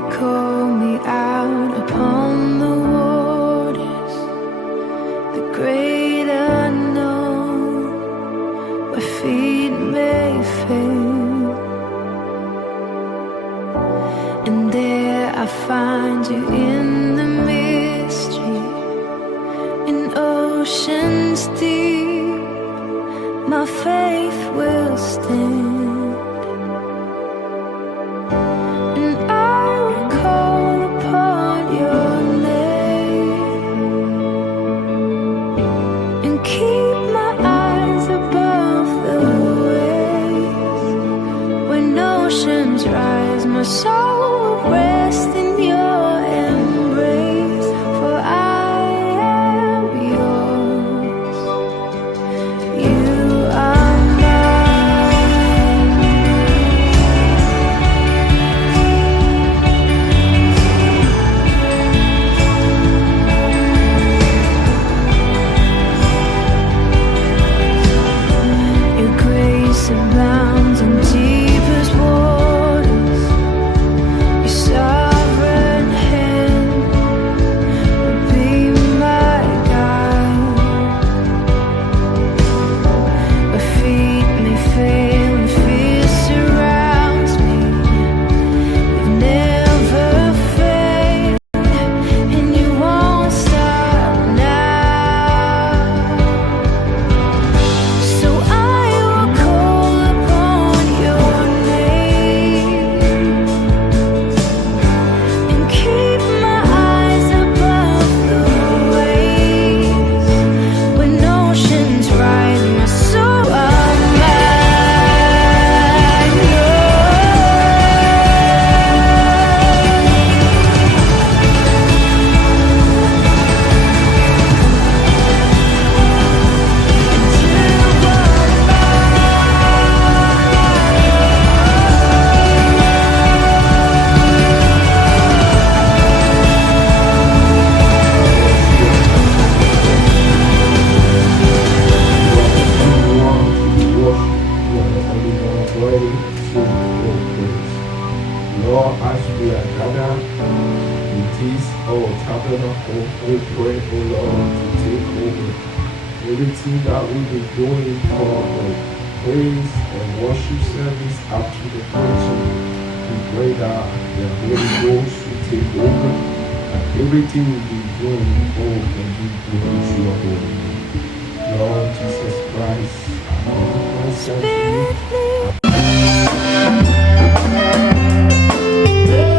you call me out upon the waters, the great unknown, where feet may fail. And there I find you in the mystery, in oceans deep, my faith will stand. Rise, my soul will rest in your embrace, for I am yours. You are mine. Your grace abounds in deepest waters. Sovereign hand will be my guide. My feet may fail and fear surrounds me. You've never failed, and you won't stop now. So I will call upon your name. Keep my eyes above the waves. When oceans rise, my soul are mine. Lord, as we are gathered in this tabernacle, we pray, O Lord, to take over everything that we be doing for the praise and worship service up to the preaching. We pray that the Holy Ghost will take over and everything we be doing, oh, and we praise your holy name. Lord Jesus Christ, I myself to you. Yeah.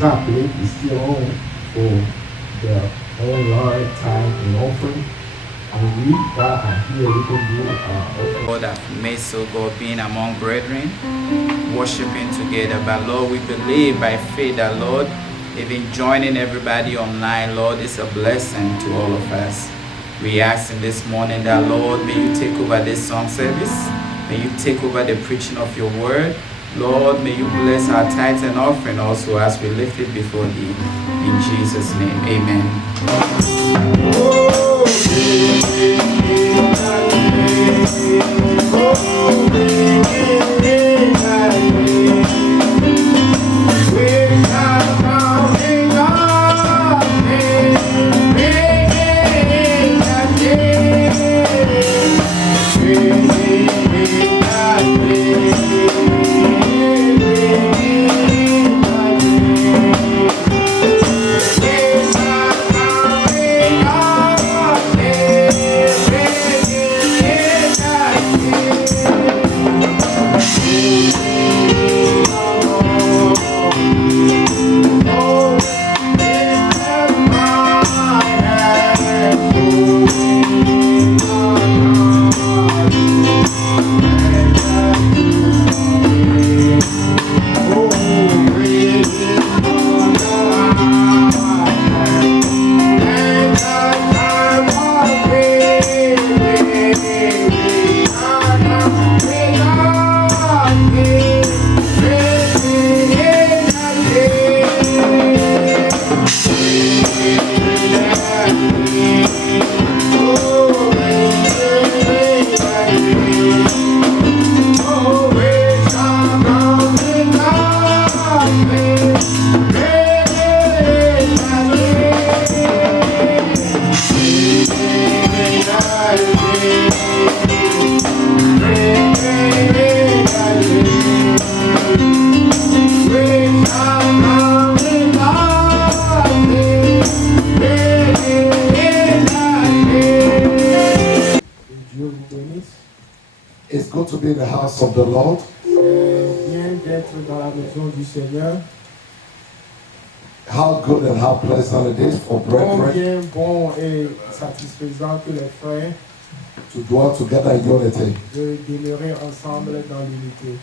rappeler ici for the online time and offering. And we that are here, we can do offering. God have made so God being among brethren, worshiping together. But Lord, we believe by faith that Lord, even joining everybody online, Lord, is a blessing to all of us. We ask in this morning that Lord, may you take over this song service. May you take over the preaching of your word. Lord, may you bless our tithes and offering also as we lift it before thee. In Jesus' name, amen. It's good to be in the house of the Lord. C'est bien d'être dans la maison du Seigneur. How good and how pleasant it is for brethren Combien bon et satisfaisant que les frères to dwell together in unity. de demeurer ensemble dans l'unité.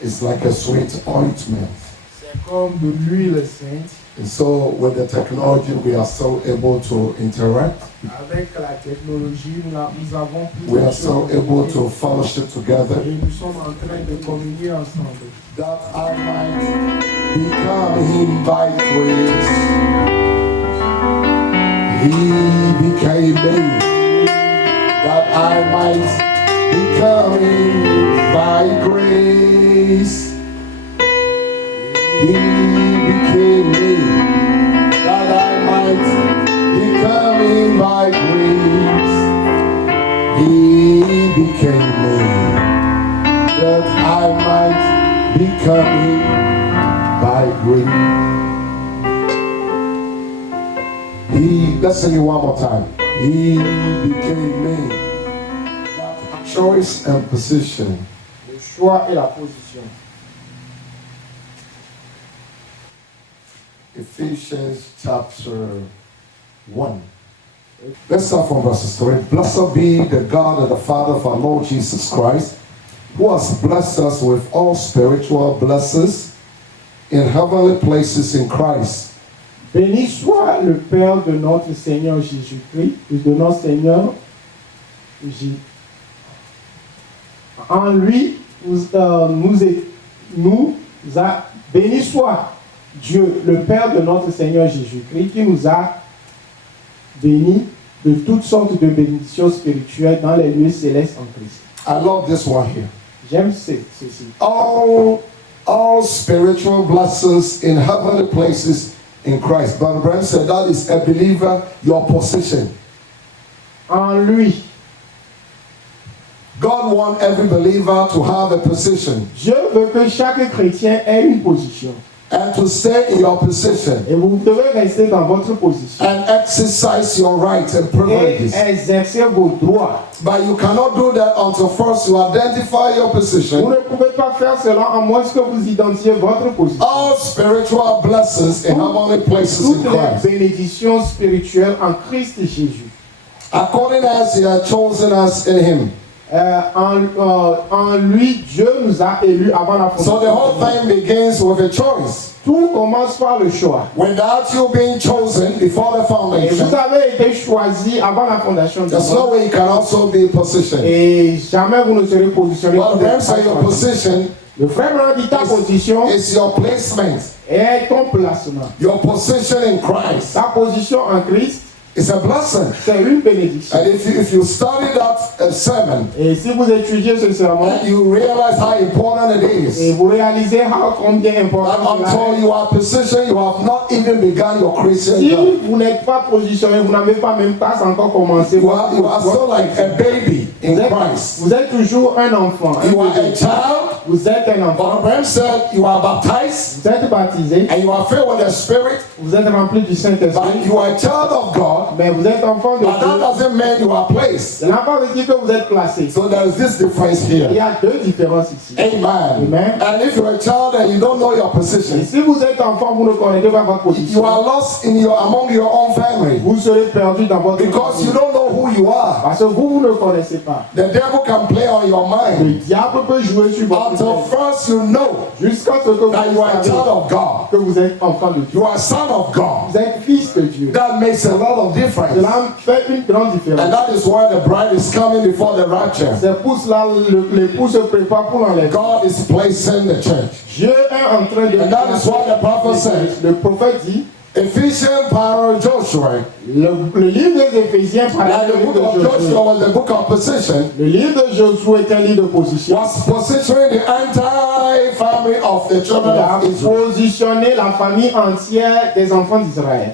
It's like a sweet ointment. C'est comme de l'huile sainte. And so with the technology, we are so able to interact. Avec la technologie, nous avons plus We de are so choses. able to fellowship together. Et nous sommes en train de communier ensemble. That I might become him by grace. He became me. That I might become him by grace. He became me. That I might become him by grace. He became me. That I might become him by grace. Let's sing it one more time. He became me. That choice and position. Le choix et la position. Ephesians chapter 1. Let's start from verses 3. Blessed be the God and the Father of our Lord Jesus Christ, who has blessed us with all spiritual blessings in heavenly places in Christ. Béni soit le Père de notre Seigneur Jésus-Christ, de notre Seigneur Jésus. En lui, béni soit Dieu, le Père de notre Seigneur Jésus-Christ, qui nous a bénis de toutes sortes de bénédictions spirituelles dans les lieux célestes en Christ. I love this one here. J'aime ceci. All spiritual blessings in heavenly places in Christ. But Brent said that is a believer, your position. En lui, God wants every believer to have a position. Dieu veut que chaque chrétien ait une position. and to stay in your position Et vous devez rester dans votre position. and exercise your rights and Et privileges. exercer vos droits. But you cannot do that until first you identify your Vous position. ne pouvez pas faire cela à moins que vous identifiez votre position. All spiritual blessings in heavenly places in Toutes les Christ. bénédictions spirituelles en Christ Jésus. According as He had chosen us in Him. En lui, Dieu nous a élus avant la So the whole fondation. thing begins with a choice. Tout commence par le choix. Without you being chosen before the Et foundation, vous avez été choisi avant la fondation du there's no monde. way you can also be positioned. Et jamais vous ne serez positionné But comme then des say your choisis. position Le frère Blanc dit ta position is your placement. est ton placement. Your position in Christ Ta position en Christ, is a blessing. c'est une bénédiction. And if you study that sermon, Et si vous étudiez ce sermon, you realize how important it et is. vous réalisez combien That important cela until est. you are positioned, you have not even begun your Christian Si journey. vous n'êtes pas positionné, vous n'avez pas même pas encore commencé. You are still like a baby in Christ. Vous êtes toujours un enfant. You are a child. Vous êtes un But enfant. Abraham said you are baptized Vous êtes baptisé. and you are filled with the Spirit, Vous êtes rempli du but Saint-Esprit. you are a child of God. Mais vous êtes enfant de But that Dieu. doesn't mean you are placed. Cela n'a pas veut dire que vous êtes placé. So there is this difference Il y here. a deux différences ici. Amen. Amen. And if you're a child and you don't know your Et position, si vous êtes enfant, vous ne connaissez pas votre you position. are lost among your own family Vous serez perdu dans votre because you famille. don't know who you are. Parce que vous ne connaissez pas. The devil can play on your Le mind diable peut jouer sur votre until tête first you know jusqu'à ce que that vous you are a child savez of God. que vous êtes enfant de Dieu. You are a son of God. Vous êtes fils de Dieu. That makes a lot of difference. Cela fait une grande différence. And that is why the bride is coming before the rapture. C'est pour cela que l'époux se prépare pour l'enlèvement. God is placing the church. Dieu est en train de... And that is why the prophet said, Le prophète dit, Ephesians, Power, Joshua. le livre des Éphésiens Now parle the du book livre of de Joshua Josué. was the book of position. Le livre de Josué est un livre de position. Was positioning the entire family of the children Il a of Israel. positionné la famille entière des enfants d'Israël.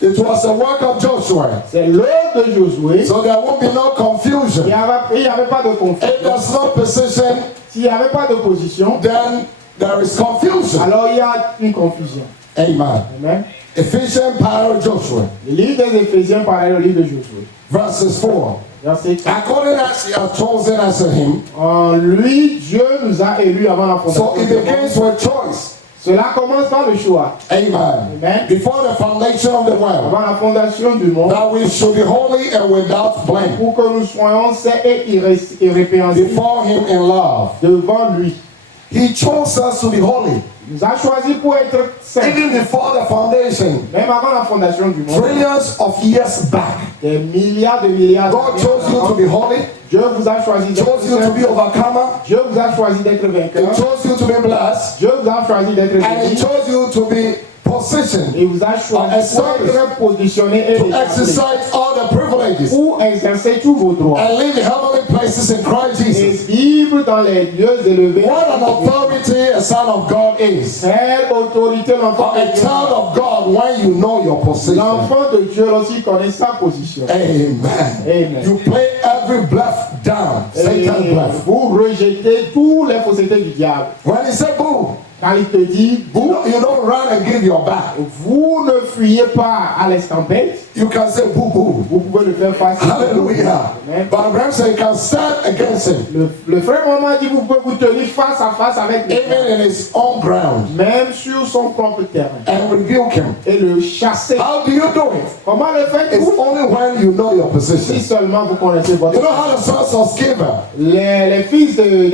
It was a work of Joshua. C'est l'œuvre de Josué. So there won't be no Il confusion. n'y avait pas de If confusion. there's no position, S'il n'y avait pas de position, then there is confusion. alors il y a une confusion. Amen. Amen. Ephesians, Power, Joshua. Le livre des Éphésiens parle au livre de Josué. Verses 4. Verset 4. According as he has chosen us in him. En lui, Dieu nous a élus avant la fondation So it du monde. begins with choice. Cela commence par le choix. Amen. Amen. Before the foundation of the world, Avant la fondation du monde, that we should be holy and without blame pour que nous soyons saints et irrépréhensibles before him in love. devant lui. He chose us to be holy. Il nous a choisis pour être saints. Even before the foundation, Même avant la fondation du monde, trillions of years back, des milliards de milliards God d'années chose you to avant, be holy. Dieu vous a choisi d'être Chose you to be saints. overcomer. Dieu vous a choisi d'être He vainqueur. chose you to be blessed. Dieu vous a choisi d'être And he béni. chose you to be positioned Et vous a choisi pour être positionné et to établi, exercise all the privileges pour exercer tous vos droits and live in heavenly places in Christ et Jesus. vivre dans les lieux élevés. What an authority a son of God is. Quelle autorité l'enfant For a de Dieu. child of God, when you know your position. L'enfant de Dieu lorsqu'il connaît sa position. Amen. Amen. You play every bluff down. Et Satan bluff. vous rejetez tous les faussetés du diable. When he said boo, Quand il te dit, you don't run and give your back. vous ne fuyez pas à l'escampette, You can say boo boo. vous pouvez le faire face. Hallelujah. Amen. But Abraham said you can stand against him, Le frère Maman dit, vous pouvez vous tenir face à face avec lui, even in his own ground, même sur son propre terrain, and rebuke him. et le chasser. How do you do it? Comment le It's faites-vous? only when you know your Si position. seulement vous connaissez votre... You know how the sons of Sceva, Les fils they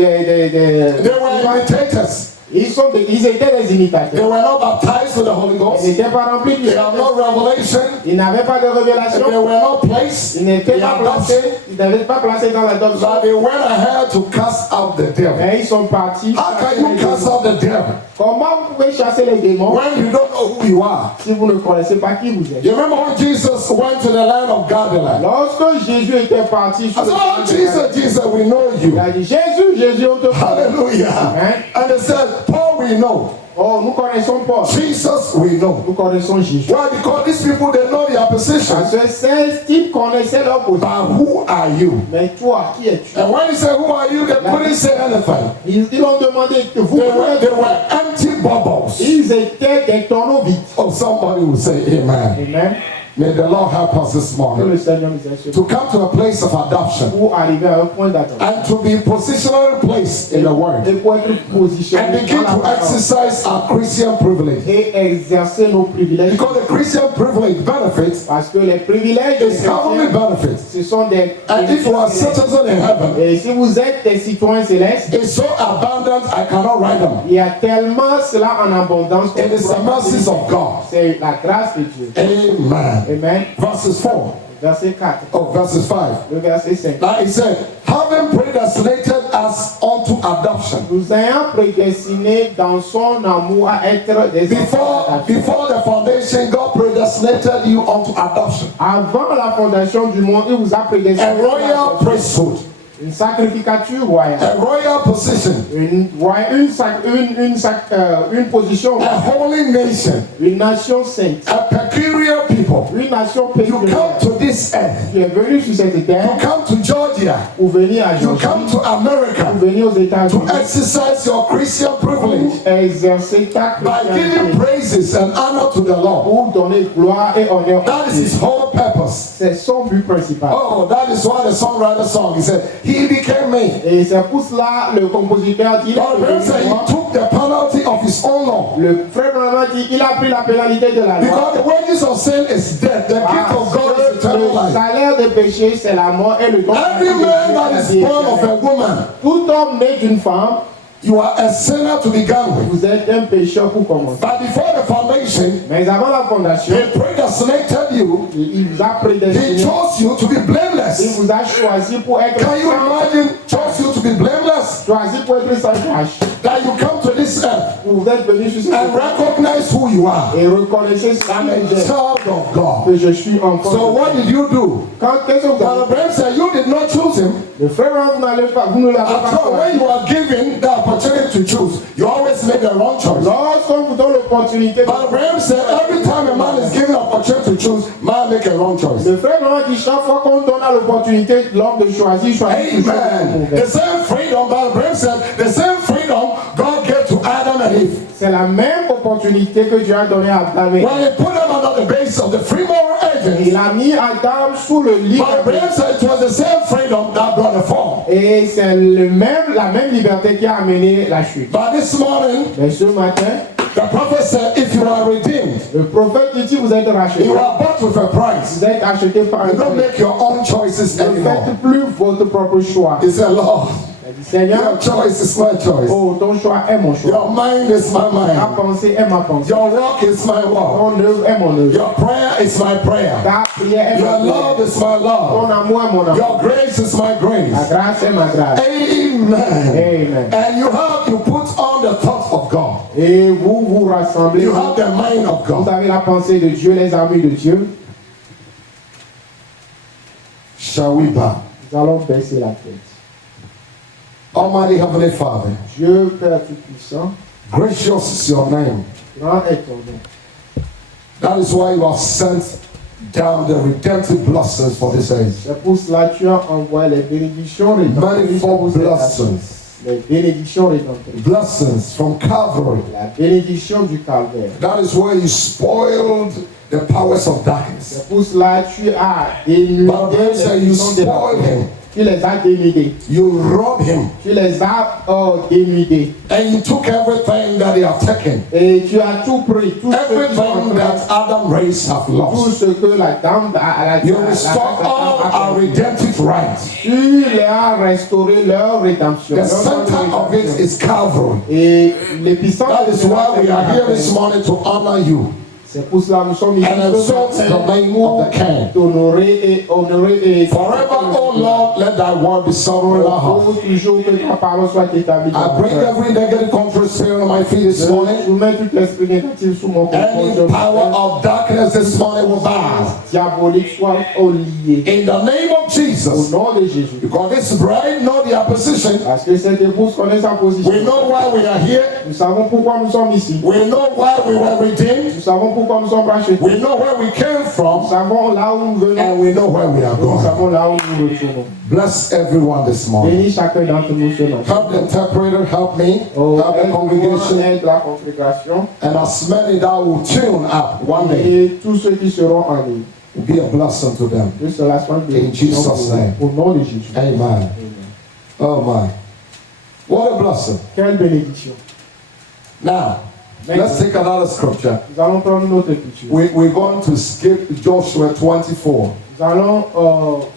were imitators. ils étaient des They imitateurs. were not baptized with the Holy Ils Ghost. n'étaient pas remplis du They have no revelation. Ils n'avaient pas de They révélation. were not placed Ils n'étaient in pas adoption. placés. Ils n'étaient pas placés dans l'adoption. But they went ahead to cast out the devil. Mais ils sont partis. How can chasser you les cast démons. out the devil Comment vous pouvez chasser les démons when you don't know who you are? si vous ne connaissez pas qui vous êtes? You remember when Jesus went to the land of Galilee? Lorsque Jésus était parti I sur said, le oh, chemin de Jesus, Galilée, Jesus, we know il you. a dit, Jésus, Jésus, on te connaît. Hallelujah. Amen. And they said, Paul, we know. Oh, nous connaissons Paul. Jesus, we know. Nous connaissons Jésus. Why? Because these people, they know their position. Parce que ces types connaissaient leur position. But who are you? Mais toi, qui es-tu? And when he said, who are you? They couldn't say anything. Ils ont demandé que vous They were empty bubbles. Ils étaient des tonneaux vides. Oh, somebody will say amen. Amen. May the Lord help us this Que morning le Seigneur nous assure. to come to a place of adoption Pour arriver à un point d'attente. and to be positionally placed in the word Et pour être positionné and begin dans la to parole. exercise our Christian privilege. Et exercer nos privilèges. Because the Christian privilege benefits Parce que les privilèges des is heavenly chrétiens, benefits. ce sont des And if you are a citizen in heaven, Et si vous êtes des citoyens célestes, it's so abundant I cannot write them. il y a tellement cela en abondance. It is the mercies of God. C'est la grâce de Dieu. Amen. Amen. Verses 4. Verset 4. Oh, verses 5. Le verset 5. Now he said, having predestinated us unto adoption. Nous ayons prédestiné dans son amour à être des enfants. Before the foundation, God predestinated you unto adoption. Avant la fondation du monde, il vous a prédestiné A royal priesthood. une sacrificature royale. A royal position. Une position, A holy nation. une nation sainte, A peculiar people. une nation You come péculière. to this earth. Tu es venu sur cette You terre come to Georgia. pour venir à You Georgie, come to America pour venir aux to États-Unis, exercise your Christian privilege pour exercer ta by giving chrétienté, praises and honor to the Lord. pour donner gloire et honneur. That is his whole purpose. C'est son but principal. Oh, that is why the songwriter song, he said, he became me. Et c'est pour cela le compositeur dit, But remember, he took the penalty of his own law. le frère Branham dit, il a pris la pénalité de la loi. Because the wages of sin is death. The gift of God is eternal Le life. salaire des péchés, c'est la mort et le don. Every man that is born of a woman, Tout homme né d'une femme, you are a sinner to begin with. vous êtes un pécheur pour commencer. But before the foundation, Mais avant la fondation, he predestinated you. il vous a He prédestiné. chose you to be Il blameless. vous a choisi pour être Can you sans, imagine? Chose you to be blameless. choisi pour être sans tâche. That you come to this earth Vous êtes venu sur cette and terre recognize who you are. et reconnaissez ce I'm a que j'ai, child of God. que je suis enfant. So what did you do? Qu'est-ce que vous Brother avez Abraham said you did not choose him. Le frère, vous ne l'avez pas After when choisi. you are given the opportunity to choose, you always make the wrong choice. Lorsqu'on vous donne l'opportunité, But Abraham said every time a man is given the opportunity to choose, man make a wrong choice. le frère dit chaque fois qu'on donne l'opportunité l'homme de choisir, choisit toujours le Amen. mauvais. The same freedom, but Abraham said the same freedom God gave to Adam and Eve. C'est la même opportunité que Dieu a donnée à Adam. When he put them under the base of the free moral agent, Il a mis Adam sous le lit. but Abraham said it was the same freedom that brought the fall. Et c'est la même liberté qui a amené la chute. But this morning, Mais ce matin, the prophet said, if you are redeemed, le prophète dit vous êtes racheté. you are bought with a price. Vous êtes acheté par un You don't prix. make your own choices Ne anymore. faites plus votre propre choix. He said, Lord, Il a dit, Seigneur, your choice is my choice. oh, ton choix est mon choix. Your mind is my Ta mind. pensée est ma pensée. Your walk is my walk. Ton œuvre est mon œuvre. Your prayer is my prayer. Ta prière est ma Your prière. love is my love. Ton amour est mon amour. Your grace is my Ta grace. grâce est ma grâce. Amen. Amen. And you put on the thoughts of God. Et vous vous rassemblez. You have the mind of Vous God. avez la pensée de Dieu, les armées de Dieu. Shall we bow? Nous allons baisser la tête. Almighty Heavenly Father, Dieu Père Tout-Puissant, gracious is your name. grand est ton nom. That is why you have sent down the redemptive blessings for this age. C'est pour cela que tu as envoyé les bénédictions rédemptrices pour Manifold cette nation. blessings. Les bénédictions rédemptrices. Blessings from Calvary. La bénédiction du calvaire. That is where you spoiled the powers of darkness. C'est pour cela que tu as dénudé But Abraham said les you puissants de la spoiled terre. him. Tu les as dénudés. You robbed him. Tu les as dénudés. And you took everything that he had taken. Et tu as tout pris. Tout ce qu'ils ont Everything pris. that Adam raised have Tout lost. ce que la dame You restore all our redemptive rights. Tu leur as restauré leur rédemption. The leur center of it rédemption. is Calvary. Et l'épicentre That de is cela, why we c'est are here Calvaire. this morning to honor you C'est pour cela que nous sommes ici and exalt the name of the King. d'honorer et Forever, oh Lord, let thy word be settled in our heart. Pour toujours que ta parole soit établie dans I mon bring cœur. every negative contrary spirit on my feet this Je morning. soumets tout l'esprit négatif sous mon Any power of darkness this morning will bow. diabolique soit lié. In the name of Jesus. nom de Jésus. Because this bride know their position. Parce que cette épouse connaît sa position. We know why we are here. Nous savons pourquoi nous sommes ici. We know why we were redeemed. Nous savons pourquoi nous sommes rachetés. We know where we came Nous from. savons là où nous venons. And we know where we are Nous going. savons là où nous retournons. Bless everyone this morning. Bénis chacun d'entre nous ce matin. Help the interpreter, help me, Oh, help the congregation, aide la congrégation and as many that will tune up one day, et tous ceux qui seront en ligne. be a blessing to them. Que cela soit une In bénédiction Jesus' name. au nom de Jésus. Amen. Amen. Oh my. What a blessing. Quelle bénédiction. Now, let's take another scripture. Nous allons prendre une autre écriture. We're going to skip Joshua 24. Nous allons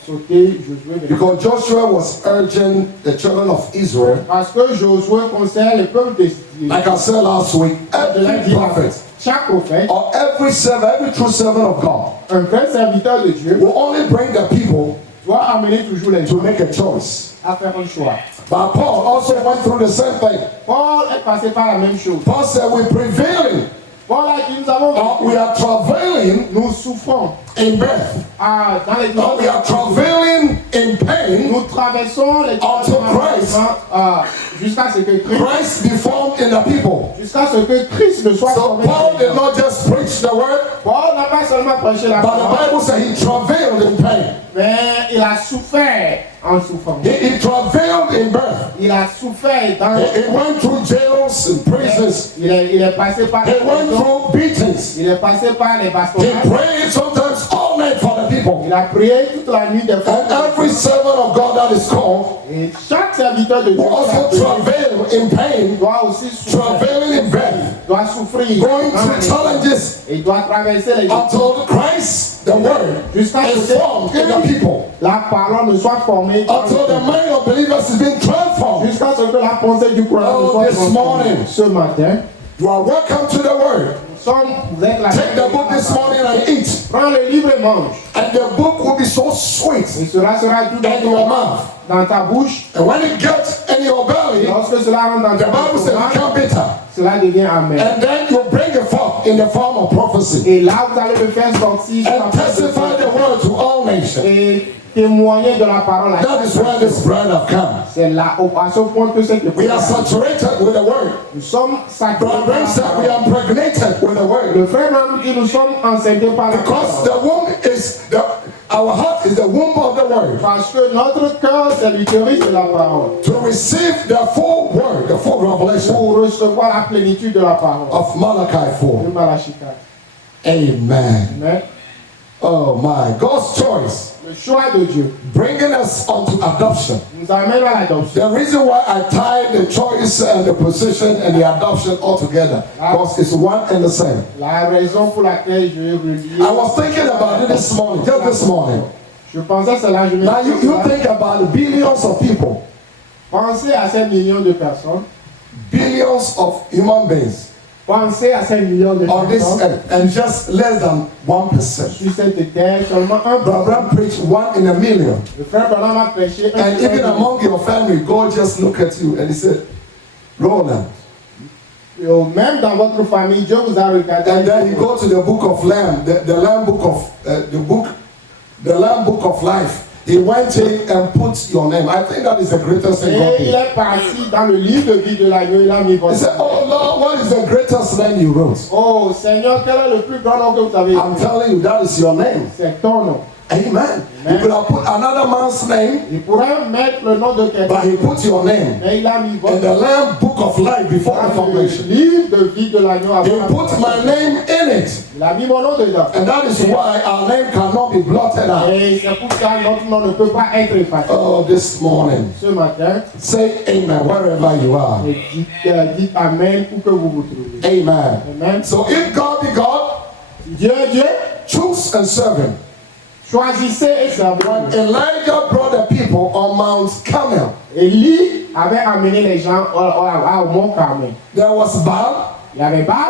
sauter Josué 24. Because Joshua was urging the children of Israel, Parce que Josué conseille le peuple d'Israël. like I said last week, every prophet Chaque prophète, or every servant, every true servant of God un vrai serviteur de Dieu, will only bring the people doit amener toujours les to gens make a choice. à faire un choix. But Paul also went through the same thing. Paul est passé par la même chose. Paul said, we're prevailing, Paul a dit, nous avons or we are travailing nous souffrons in birth, dans les or we are travailing in pain, nous traversons les Unto Christ. jusqu'à ce que Christ Christ be formed in the people. jusqu'à ce que Christ ne soit So formé. Paul did not just preach the word, Paul n'a pas seulement prêché la but the parole, Bible said he travailed in pain. mais il a souffert en souffrance. He travailed in birth. Il a souffert dans He went through jails and prisons. il est passé par He went through beatings. il est passé par les He bastonnades. prayed sometimes all night for the people. Il a prié toute la nuit des fois. And every servant of God that is called Et chaque serviteur de Dieu will also travail in pain, doit aussi souffrir, travailing in birth, doit souffrir going dans la through vie. challenges Et doit traverser les until Christ, the word, jusqu'à is ce formed in the que people. la parole ne soit formée dans Until le the peuple. mind of believers is being transformed. Jusqu'à ce que la pensée du croyant Oh, ne this soit transformée. morning. Ce matin, You are welcome to the word. vous êtes là. Take the book this morning and eat. Prends le livre et mange. And the book will be so sweet Et cela sera tout dans in ton your mouth, mouth. dans ta bouche. And when it gets in your belly, Lorsque cela rentre dans the ta Bible says it bouche, become bitter. cela devient amer. And then you bring it forth in the form of prophecy. Et là, vous allez le faire sortir And testify the word to all nations. et témoigner de la parole. That is where this bride have come. C'est là, à ce point que c'est que We are saturated with the word. nous sommes sacrés. Brother Branham said we are impregnated with the word. Le frère Branham dit nous sommes enceintés par la Because parole. the womb is our heart is the womb of the word. Parce que notre cœur, c'est l'utérus de la parole. To receive the full word, the full revelation Pour recevoir la plénitude de la parole. of Malachi 4. De Malachie 4. Amen. Amen. Oh my. God's choice, Le choix de Dieu bringing us unto adoption. nous amène à l'adoption. The reason why I tied the choice and the position and the adoption all together, because it's one and the same. La raison pour laquelle je vais relier. I was thinking about it this morning, just this morning. Je pensais cela, je me Now you suis dit, think about the billions of people, pensez à ces millions de personnes. billions of human beings Pensez à ces millions de on this personnes. earth, and just less than 1%. Sur cette terre, seulement un Brother Branham preached 1 in a million. Le frère Branham a prêché un And even among your family, God just looked at you and he said, Roland. Même dans votre famille, Dieu vous a regardé. And then you go to the book of Lamb, the Lamb book of the Lamb book of life. He went in and put your name. I think that is the greatest thing God Et il did. est parti dans le livre de vie de l'agneau, il a mis He votre said, nom. oh Lord, what is the greatest name you wrote? Oh Seigneur, quel est le plus grand nom que vous avez I'm écrit? telling you, that is your name. C'est ton nom. Amen. You could have put another man's name, Il pourrait mettre le nom de quelqu'un, but he put your name mais il a mis in votre the Lamb book of life before the dans le foundation. livre de vie de l'agneau. He avant la put my fondation. name in it. Il a mis mon nom dedans. And that is why our name cannot be blotted out. Et c'est pour ça que notre nom ne peut pas être effacé. Oh, this morning. Ce matin, Say amen wherever you are. et dites Amen où que vous vous trouvez. Amen. Amen. So if God be God, Dieu est Dieu, choose and serve him. choisissez et servez. When Elijah brought the people on Mount Carmel, Élie avait amené les gens au mont Carmel. there was Baal Il y avait Baal,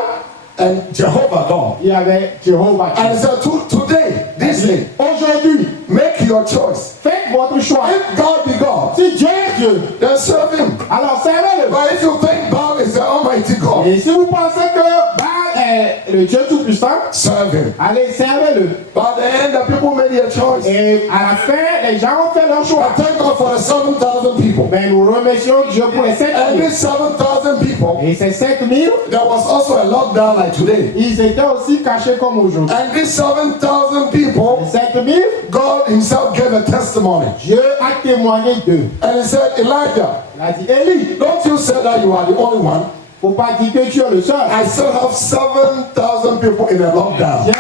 and Jehovah God. il y avait Jéhovah. And he said, today, this day, Aujourd'hui, make your choice. faites votre choix. If God be God, Si Dieu est Dieu, then serve him. alors servez-le. But if you think Baal is the Almighty God, Et si vous pensez que Baal est est le Dieu Tout-Puissant, serve him. allez, servez-le. But at the end, the people made their choice. Et à la fin, les gens ont fait leur choix. I thank God for the 7,000 people. Mais nous remercions Dieu pour les 7 And 000. these 7,000 people, Et ces 7 000, there was also a lockdown like today. ils étaient aussi cachés comme aujourd'hui. And these 7,000 people, Les 7 000, God himself gave a testimony. Dieu a témoigné d'eux. And he said, Elijah, Il a dit, Élie, don't you say that you are the only one? faut pas dire que tu es le seul. I still have 7,000 people in a lockdown J'ai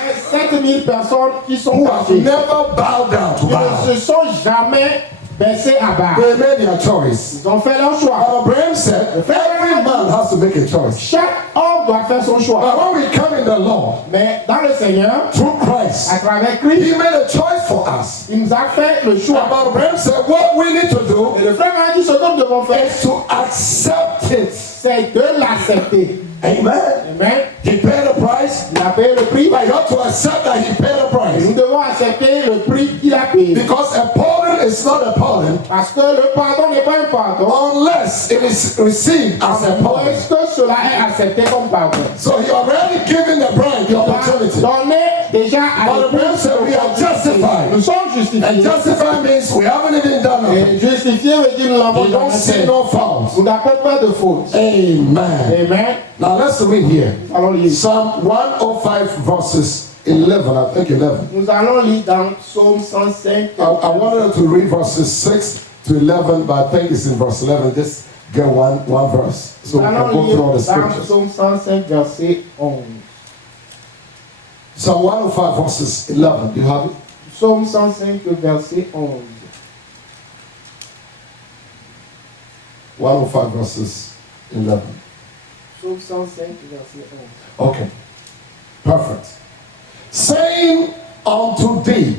7 000 personnes qui sont who have cachées. never bowed down to Ils ne Baal. se sont jamais baissés à bas. They made their choice. Ils ont fait leur choix. But Abraham said, every man has to make a choice. Chaque homme doit faire son choix. But when we come in the Lord, Mais dans le Seigneur, through Christ, à travers Christ, he made a choice for us. il nous a fait le And choix. Abraham said, what we need to do Et le frère m'a dit, ce que nous devons faire, is to accept it. c'est de l'accepter. Amen. Amen. He paid the price. Il a payé le prix. But you have to accept that he paid the Et price. nous devons accepter le prix qu'il a payé. Because a pardon is not a pardon Parce que le pardon n'est pas un pardon. unless it is received as a pardon. Est-ce que cela est accepté comme pardon? So he already given the bride the Il a opportunity. donné déjà à But the Bible said we are justified. Nous sommes And justifiés. justified means we haven't even done nothing. Et justifié veut dire nous l'avons We don't jamais see fait. no faults. Nous n'avons pas de faute. Amen. Amen. Now let's read here. Nous allons lire. Psalm 105 verses 11. I think 11. Nous allons lire dans Psaume 105. I wanted to read verses 6 to 11, but I think it's in verse 11. Just get one verse. So Nous we can allons go lire through all the dans scriptures. Psaume 105, verset 11. Psalm 105 verses 11. Do you have it? Psaume 105, verset 11. 105 verses 11. Psaume 105, verset 11. Okay. Perfect. Saying unto thee.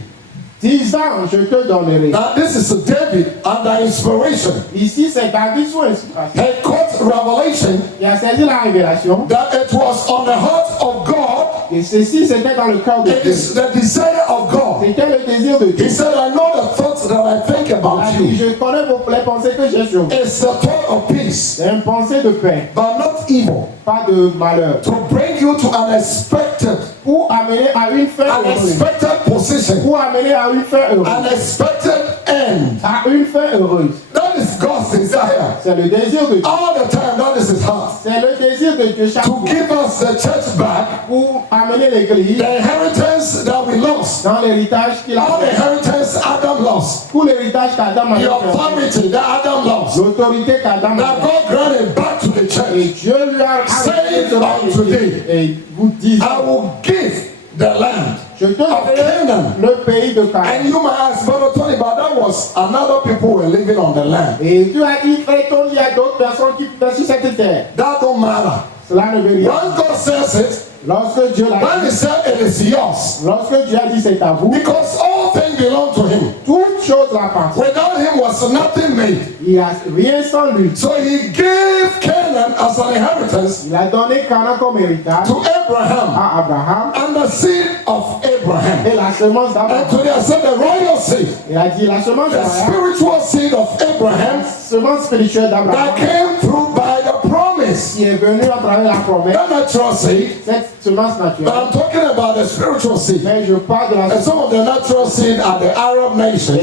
10 ans, je te donnerai. Now this is David under inspiration. Ici, c'est David sous inspiration. He caught revelation Il a saisi la révélation. that it was on the heart of God. Et ceci, c'était dans le cœur de It Dieu. is the desire of God. C'était le désir de Dieu. He said, I know the thoughts that I think Il a about dit, you. je connais les pensées que j'ai sur vous. It's the thought of peace, C'est une pensée de paix, but not evil. pas de malheur. To bring you to an expected Pour amener à une fin heureuse. position, Pour amener à une fin heureuse. an expected end. À une fin heureuse. That is God's desire. C'est le désir de Dieu. All the time, that is his heart. C'est le désir de Dieu chaque To jour. give us the church back, Pour amener l'église the inheritance that we lost, dans l'héritage qu'il a all the fait. inheritance Adam lost, Pour l'héritage qu'Adam a the fait. authority that Adam lost, L'autorité qu'Adam a that fait. God granted back to the Et church. Dieu lui a Saying cela unto thee, et vous dites, I will give the land. je te donnerai Canaan. le pays de And Canaan. you might ask, Brother Tony, but that was another people who were living on the land. Et Dieu a dit, frère Tony, il y a d'autres personnes qui vivent sur cette terre. That don't matter. Cela ne veut rien. When God says it, Lorsque Dieu l'a when He dit, said it is yours, lorsque Dieu a dit c'est à vous, because all things belong to Him. toute chose l'appartient. Without Him was nothing made. Il n'y a rien sans lui. So He gave Canaan as an inheritance Il a donné Canaan comme héritage to Abraham à Abraham and the seed of Abraham. et la semence And d'Abraham. today I said the royal seed, Il a dit la semence the d'Abraham, spiritual seed of Abraham semence spirituelle that d'Abraham came through by the promise. qui est venue à travers la promesse, The natural seed, cette semence but naturelle. I'm talking about the spiritual seed. Mais je parle de la And semence. some of the natural seed are the Arab Et nations.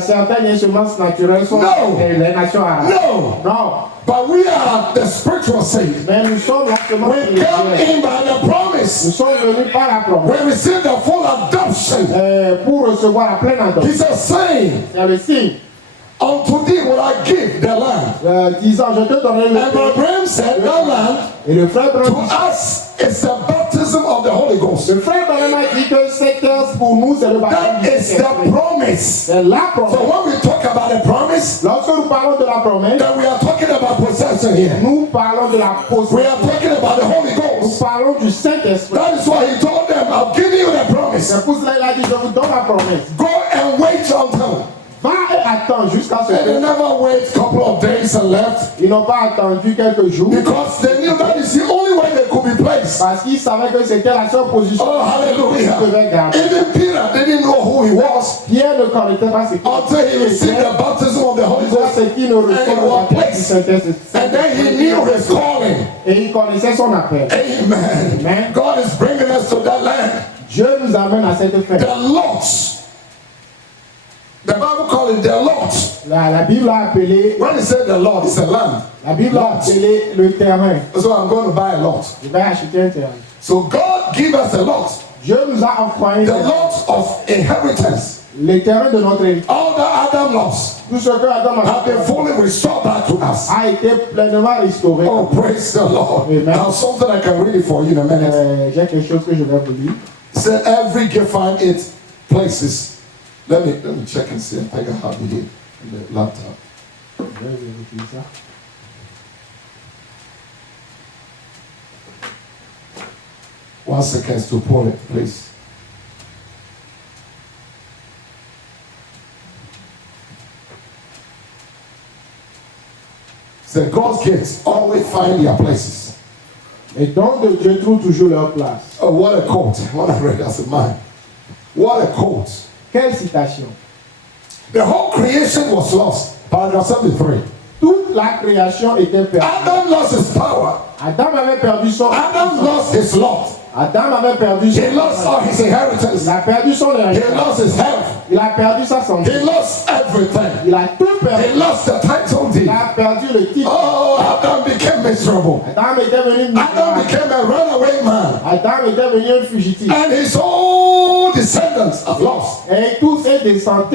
certaines semences naturelles sont No. les nations arabes. No, Non. but we are the spiritual seed. Mais nous sommes la semence We come spirituelle. in by the Nous promise. sommes venus par la promesse. We receive the full adoption. Pour recevoir la pleine adoption. He's a saying, C'est le signe. unto thee will I give the land. Disant, je te donnerai le And pays. Abraham said, that land Et le frère to Branham, us is the baptism of the Holy Ghost. le frère Branham a dit que cette terre pour nous c'est le baptême That du is the Saint-Esprit. promise. C'est la So promesse. when we talk about the promise, Lorsque nous parlons de la promesse, then we are talking about possession here. nous parlons de la We possession. are talking about the Holy Nous Ghost. parlons du Saint-Esprit. That is why he told them, I've given you the promise. C'est pour cela qu'il a dit, je vous donne la promesse. Go and wait until. Va et attends jusqu'à ce And they que. never wait a couple of days and left Ils n'ont pas attendu quelques jours. because they knew that is the only way they could be placed. Parce qu'il savait que c'était la seule position Oh, hallelujah. qu'il devait garder. Even Peter didn't know who he was Pierre ne connaissait pas ce qu'il until he received the baptism of the Holy Jusqu'à Ghost. ce qu'il ne reçoive And he le was baptême du placed. Saint-Esprit. And then he knew his calling. Et il connaissait son appel. Amen. Amen. God is bringing us to that land. Dieu nous amène à cette fête. The lots. The Bible called it the lot. La Bible a appelé, When it said the lot, it's a land. la Bible a Lot. appelé le terrain. So I'm going to buy a lot. Je vais acheter un terrain. So God give us a lot. Dieu nous a octroyé The lot of inheritance. les terrains de notre héritage. All that Adam lost Tout ce que Adam have been a fully restored back to us. a été pleinement restauré. Oh, praise the Lord. Amen. Now, something I can read it for you in a minute. J'ai quelque chose que je vais vous lire. It said every gift find its places. Let me check and see. I think I have it here in the laptop. Je vais vérifier ça. One second to pull it, please. So God's gifts always find their places. Les dons de Dieu trouvent toujours leur place. Oh, what a quote. What I read as a man. What a quote. Quelle citation. The whole creation was lost. Paragraph 73. Toute la création était perdue. Adam lost his power. Adam avait perdu son... Adam lost his lot. Adam avait perdu son... He lost all his inheritance. Il a perdu son He héritage. lost his health. Il a perdu sa santé. He lost everything. Il a tout He perdu. lost the title Il deed. a perdu le titre. Oh, Adam became miserable. Adam était venu... Adam became a runaway man. Adam était venu un fugitif. And his whole descendants have lost. Et tous ses descendants,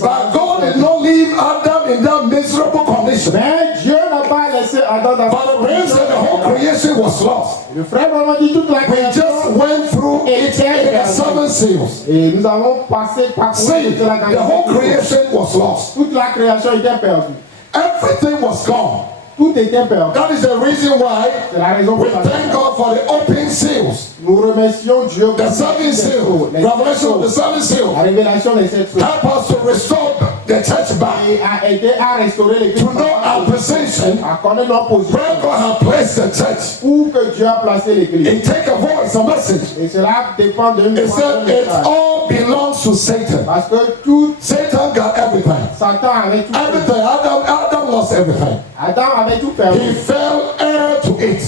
But God did not leave Adam in that miserable condition. Mais Dieu n'a pas laissé Adam dans But the man said the whole creation was lost. Le frère vraiment dit toute la We just création. went through it in the 7 seals. Et nous avons passé par See, the whole creation was lost. toute la création était perdue. Everything was gone. Tout était perdu. That is the reason why C'est la raison pour we thank laquelle God for the open seals. nous remercions Dieu pour The 7 seals. Revelation of the 7 la seals. révélation des 7 sceaux. Help us to restore the church back. Et a aidé à restaurer l'église. To know our position. À connaître notre position. Where God has placed the church. Où que Dieu a placé l'église. It take a voice, a message. Et cela dépend de It said it all belongs to Satan. Parce que tout Satan got everything. Satan avait tout perdu. Everything. Adam lost everything. Adam avait tout He perdu. fell heir to it.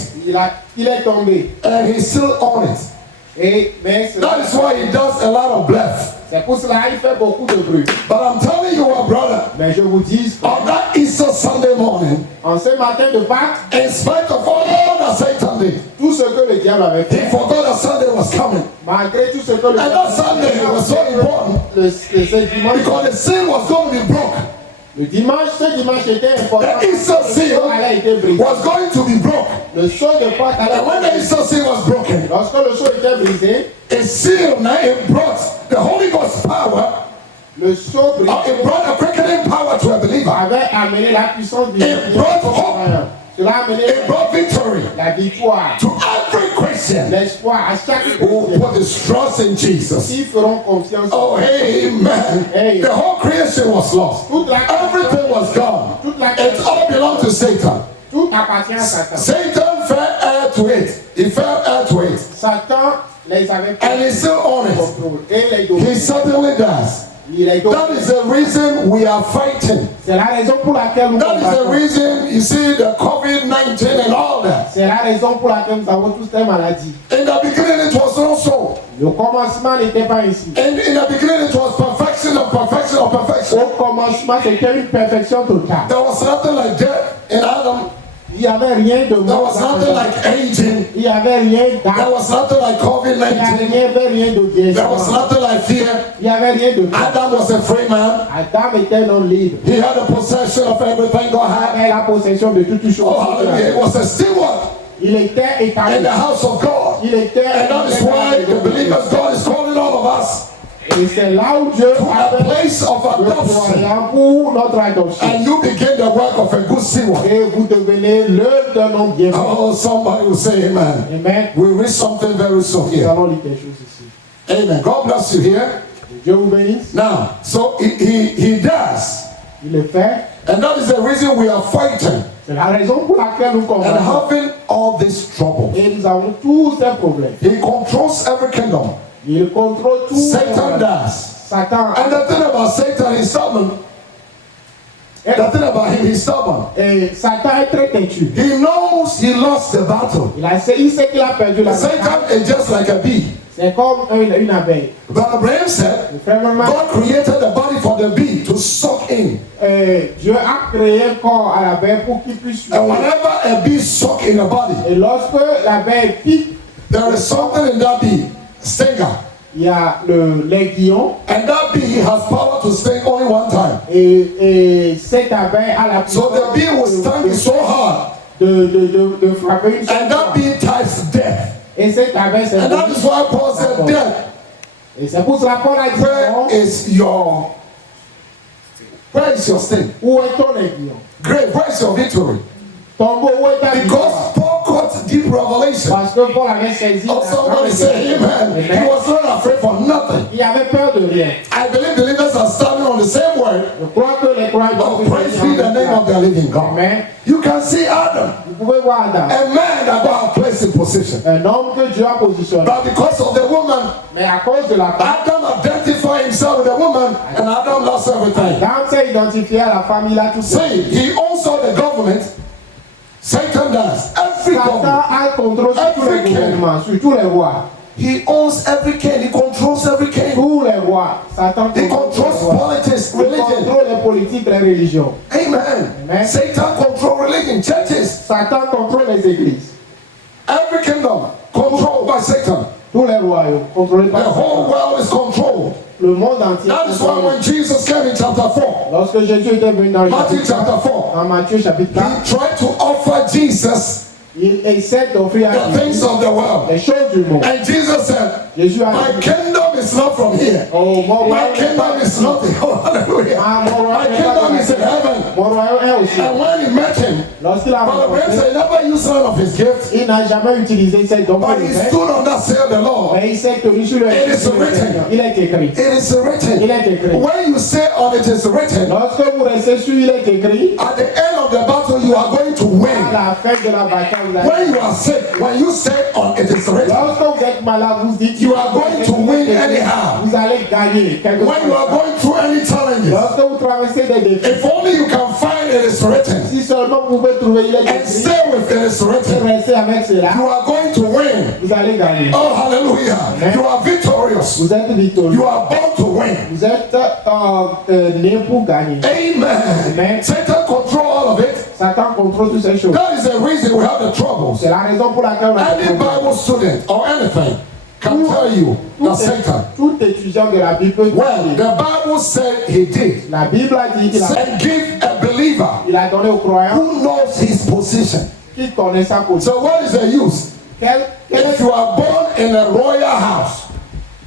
Il est tombé. And he still on it. Et mais That is why he does a lot of bluff. c'est pour cela qu'il fait beaucoup de bruit. But I'm telling you, my brother, Mais je vous dis, on that Easter Sunday morning, en ce matin de Pâques, in spite of all that Satan did, tout ce que le diable avait he fait, forgot that Sunday was coming. malgré tout ce que le And diable that Sunday was so important ce dimanche, because the sin was going to be broke. ce dimanche était important. The Easter Le seal sceau allait être brisé. was going to be broke. Le sceau de Pâques allait And when the Easter seal was broken, Lorsque le sceau était brisé, a seal now it brought the Holy Ghost power, le sceau brisé it brought a quickening power to a believer. avait amené la puissance du It brought hope. Cela a amené It brought victory la victoire, to every Christian l'espoir à chaque who chrétien put his trust in Jesus. qui feront confiance. Oh, amen. Hey. The whole creation was lost. Toute la Everything was gone. toute la It all belonged to Satan. tout appartient à Satan. Satan fell heir to it. He fell heir to it. Satan les avait And he's still on it. contrôle et les He domine. certainly does. Il est That is the reason we are fighting. C'est la raison pour laquelle nous That is the combattons. reason you see the COVID-19 and all that. C'est la raison pour laquelle nous avons tous ces maladies. In the beginning it was not so. Le commencement n'était pas ainsi. In the beginning it was perfection of perfection of perfection. Au commencement, c'était une perfection totale. There was nothing like death in Adam. Il n'y avait rien de There mort. was nothing like aging. Il n'y avait rien There d'âge. was nothing like Il n'y COVID-19. avait rien de There was vieillissement. nothing like fear. Il n'y avait rien de peur. Adam was a free man. Adam était non libre. He had a possession of everything God Il had. avait la possession de toutes choses. Oh, hallelujah. It was a steward Il était in établi. the house of God. Il était. And that is why the believers, God is calling all of us Et c'est là où Dieu to a appelle place of le adoption. croyant pour notre adoption. And you begin the work of a good steward. Et vous devenez l'œuvre d'un homme bien fait. Oh, somebody will say amen. Amen. We'll read something very soon Nous here. allons lire quelque chose ici. Amen. God bless you here. Que Dieu vous bénisse. Now, so he does. Il le fait. And that is the reason we are fighting. C'est C'est la raison pour laquelle nous and combattons. having all these troubles. Et nous avons tous ces problèmes. He controls every kingdom. Il contrôle tout. Satan does. Satan. And the thing about Satan, he's stubborn. The thing about him, he's stubborn. Et Satan est très têtu. He knows he lost the battle. Il sait qu'il a perdu la bataille. Satan is just like a bee. C'est comme une abeille. But Abraham said, Le frère Maman, God created the body for the bee to suck in. Dieu a créé un corps à l'abeille pour qu'il puisse And suivre. whenever a bee suck in a body, Et lorsque l'abeille pique, there is something in that bee, stinger. il y a l'aiguillon. And that bee has power to sting only one time. Et cette abeille a la So the bee will sting so hard. de frapper une seule And that fois. bee types death. Et cette abeille, c'est And that is why Paul said, death, Et c'est pour cela qu'on a dit, bon, where is your sting? où est ton aiguillon? Great, where is your victory? Tombeau, où est ta victoire? Because Paul got deep revelation. Parce que Paul avait saisi Oh, somebody say amen. He Amen. was not afraid for nothing. Il avait peur de rien. I believe believers are standing on the same word. Je crois que les croyants Oh, doivent praise be the name of the living God. Amen. You can see Adam, Vous pouvez voir Adam, a man that God had placed in position. un homme que Dieu a positionné. But because of the woman, Mais à cause de la femme, Adam identified himself with the woman, and Adam lost everything. Adam s'est identifié à la femme, il a tout fait. See, he also the government. Satan does. Every Satan government. a le contrôle sur tous les Every king. gouvernements, sur tous les rois. He owns every king. He controls every king. Tous les rois. Satan He contrôle controls les rois. politics, Il religion. contrôle les politiques, les religions. Amen. Amen. Satan controls religion, churches. Satan contrôle les églises. Every kingdom controlled by Satan. Tous les royaumes contrôlés The par whole Satan. world is controlled. Le monde entier. That is why contrôlé. when Jesus came in chapter 4, Lorsque Jésus était venu dans le Matthew chapitre chapter 4, 4, dans Matthieu chapitre 4, he tried to offer Jesus il essaie d'offrir à the things Jésus of the world. les choses du monde. And Jesus said, Jésus a my dit, kingdom is not from here. oh, mon My royaume kingdom is not oh, hallelujah. My kingdom is in heaven. Mon royaume est aussi. And when he met him, Lorsqu'il a Brother Abraham rencontré, said he never used none of his gifts, il n'a jamais utilisé cette dons but he stood on that say of the Lord. mais il s'est tenu sur le It is written. Il est écrit. It is written. Il est écrit. When you say on it is written, Lorsque vous restez sur il est écrit, at the end of the battle you are going to à win. la fin de la bataille, vous allez. When you are sick, when you say on it is written, Lorsque vous êtes malade, vous dites You are going to win anyhow. Vous allez gagner. quelque when you are chose. going through any challenges, Lorsque vous traversez des défis, if only you can find it is written si seulement vous pouvez trouver il est and écrit, stay with it is et written, rester avec cela, you are going to win. vous allez gagner. Oh, hallelujah. You are victorious. Vous êtes victorieux. You are born to win. Vous êtes né pour gagner. Amen. Amen. Satan control all of it. Satan contrôle toutes ces choses. That is the reason we have the troubles. C'est la raison pour laquelle on a des Any problèmes. Bible student or anything can tell you that Satan, Tout étudiant de la Bible peut well, dire. the Bible said he did. La Bible a dit qu'il a, And give a believer il a donné aux croyants who knows his position. qui connaissent sa position. So what is the use? If you are born in a royal house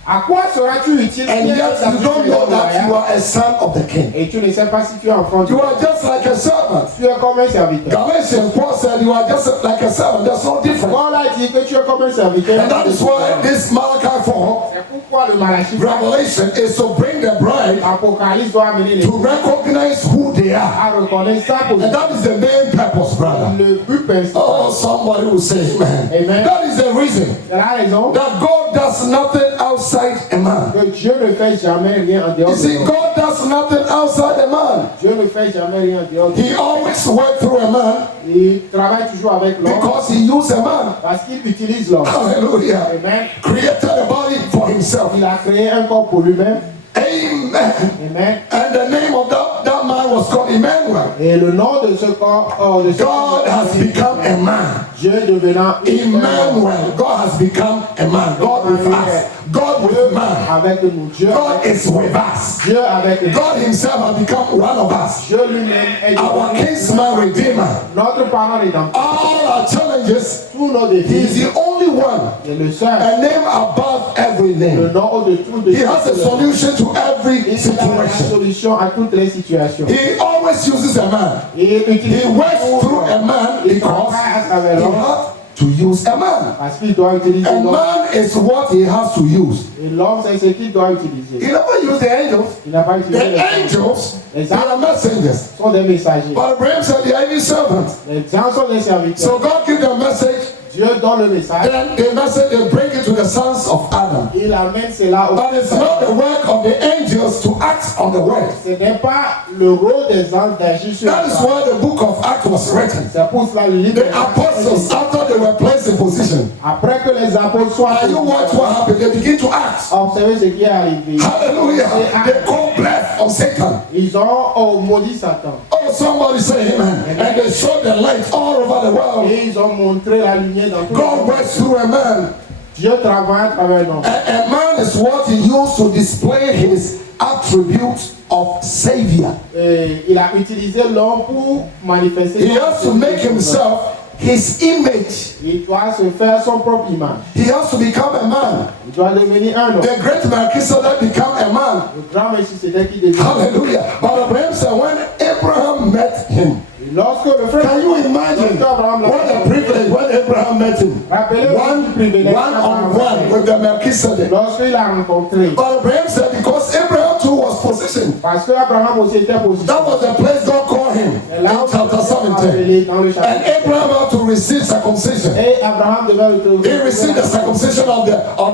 À quoi seras-tu utile and si yet tu you don't know that you es are a son of the king, et tu ne sais pas si tu es enfant de you Dieu. are just like a servant. Tu es comme un serviteur. Galatians, Paul said you are just like a servant. There's no difference. Paul a dit que tu es comme un serviteur. And that is why this Malachi 4 C'est pourquoi le Malachie revelation is to bring the bride Apocalypse doit amener les to recognize who they are. à reconnaître sa And position. that is the main purpose, brother. Le but principal. Oh, somebody will say amen. Amen. That is the reason C'est la raison that God does nothing outside a man. que Dieu ne fait jamais rien en dehors You de see, l'homme. God does nothing outside a man. Dieu ne fait jamais rien en dehors de He always works through a man Il travaille toujours avec l'homme because he used a man. parce qu'il utilise l'homme. Hallelujah. Amen. Created a body for himself. Il a créé un corps pour lui-même. Amen. Amen. And the name of that man was called Emmanuel. Et le nom de ce corps, de ce God has become a man. Dieu devenant Emmanuel. God has become a man. God with us. God with man. avec nous. Dieu God avec, is with us. Dieu avec nous. God himself has become one of us. Dieu lui-même est Our devenu kinsman redeemer. notre parent rédempteur. All our challenges, Tous nos he is défis, the only one. il est le seul. A name above every Le name. nom au-dessus de He has a solution to every Il a la situation. solution à toutes les situations. He always uses a man. Et il utilise He works through a man Il because travaille à travers he l'homme had to use a man. parce qu'il doit utiliser A l'homme. man is what he has to use. Et l'homme, c'est ce qu'il doit utiliser. He never used the angels. Il n'a pas utilisé The les angels, Les they are anges messengers. sont des messagers. But Abraham said they are even servants. Les gens sont des serviteurs. So God gives the message, Dieu donne le message. then the message they bring it to the sons of Adam. Il amène cela au But it's not the work of the angels to act on the word. Ce n'est pas le rôle des anges d'agir sur That la is parole. why the book of Acts was written. C'est pour cela le livre The apostles, after they were placed in position, Après que les apôtres soient and you watch what happened, they begin to act. observer ce qui est arrivé, Hallelujah. They call breath on Satan. ils ont maudit Satan. Oh, somebody say amen. And they showed the light all over the world. Et ils ont montré la lumière dans tout le God monde. works through a man. Dieu travaille à travers un homme. A man is what he used to display his attribute of savior. Il a utilisé l'homme pour manifester. He has to make himself his image. Il doit se faire son propre image. He has to become a man. Il doit devenir un homme. The great Melchizedek became a man. Le grand Melchisedec qui devient. Hallelujah. But Abraham said when Abraham met him, Et lorsque le frère. can you imagine what a privilege when Abraham met him? Rappelez-vous du privilège. One on one with the Melchizedek. Lorsqu'il a rencontré. But Abraham said because Abraham too was positioned. Parce que Abraham aussi était positionné. That was the place God called him Et in là, chapter 17. appelé dans le And chapitre. Abraham had to receive circumcision. Et Abraham devait He received the circumcision of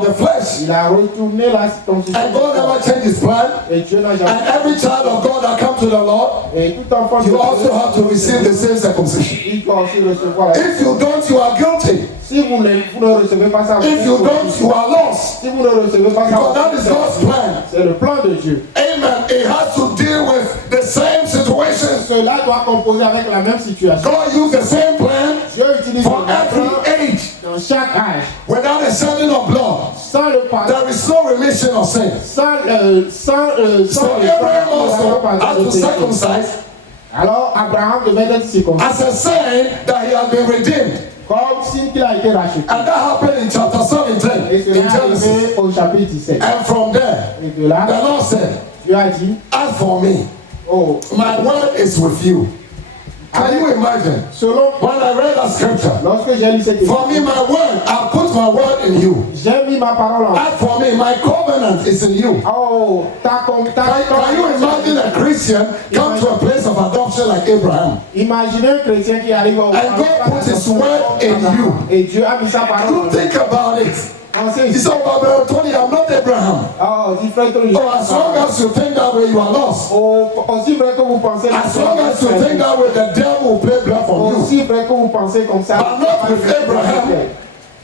the flesh. Il a retourné la circoncision. And God never changed his plan. Et Dieu n'a And jamais. every child of God that comes to the Lord, Et tout enfant de you Dieu, also have to receive the same circumcision. il doit aussi recevoir la. If you don't, you are guilty. Si vous ne recevez pas ça, If you don't, you are lost. si vous ne recevez pas Because that is ça, God's plan. c'est le plan de Dieu. Amen. It has to deal with the same situation. Cela doit composer avec la même situation. God used the same plan Dieu utilise for le même plan every age. dans chaque âge. Without a shedding of blood, Sans le pardon, there is no remission of sin. sans So le Abraham also pardon has de to péché. circumcise Alors Abraham devait être circoncis. as a sign that he has been redeemed. Comme signe qu'il a été racheté. And that happened in chapter 17 Et cela in est Genesis. arrivé au chapitre 17. And from there, Et de là, the Lord said, Dieu a dit, as for me, oh, my word is with you. Can you imagine? selon, When I read that scripture, lorsque j'ai lu cette for me, my word, I put my word in you. j'ai mis ma parole en As for me, my covenant is in you. oh, Can you imagine a Christian come to a place of adoption like Abraham? Imaginez un chrétien qui arrive au And God put his word in you. Et Dieu a mis sa parole en You lui. think about it. Pensez, He said, oh, Abraham, Tony, I'm not Abraham. oh, si frère que je- Oh, as long as you think that way, you are lost. aussi vrai que vous pensez As long as you think that way, the devil will play blood from you. aussi vrai que vous pensez comme ça. But not with Abraham.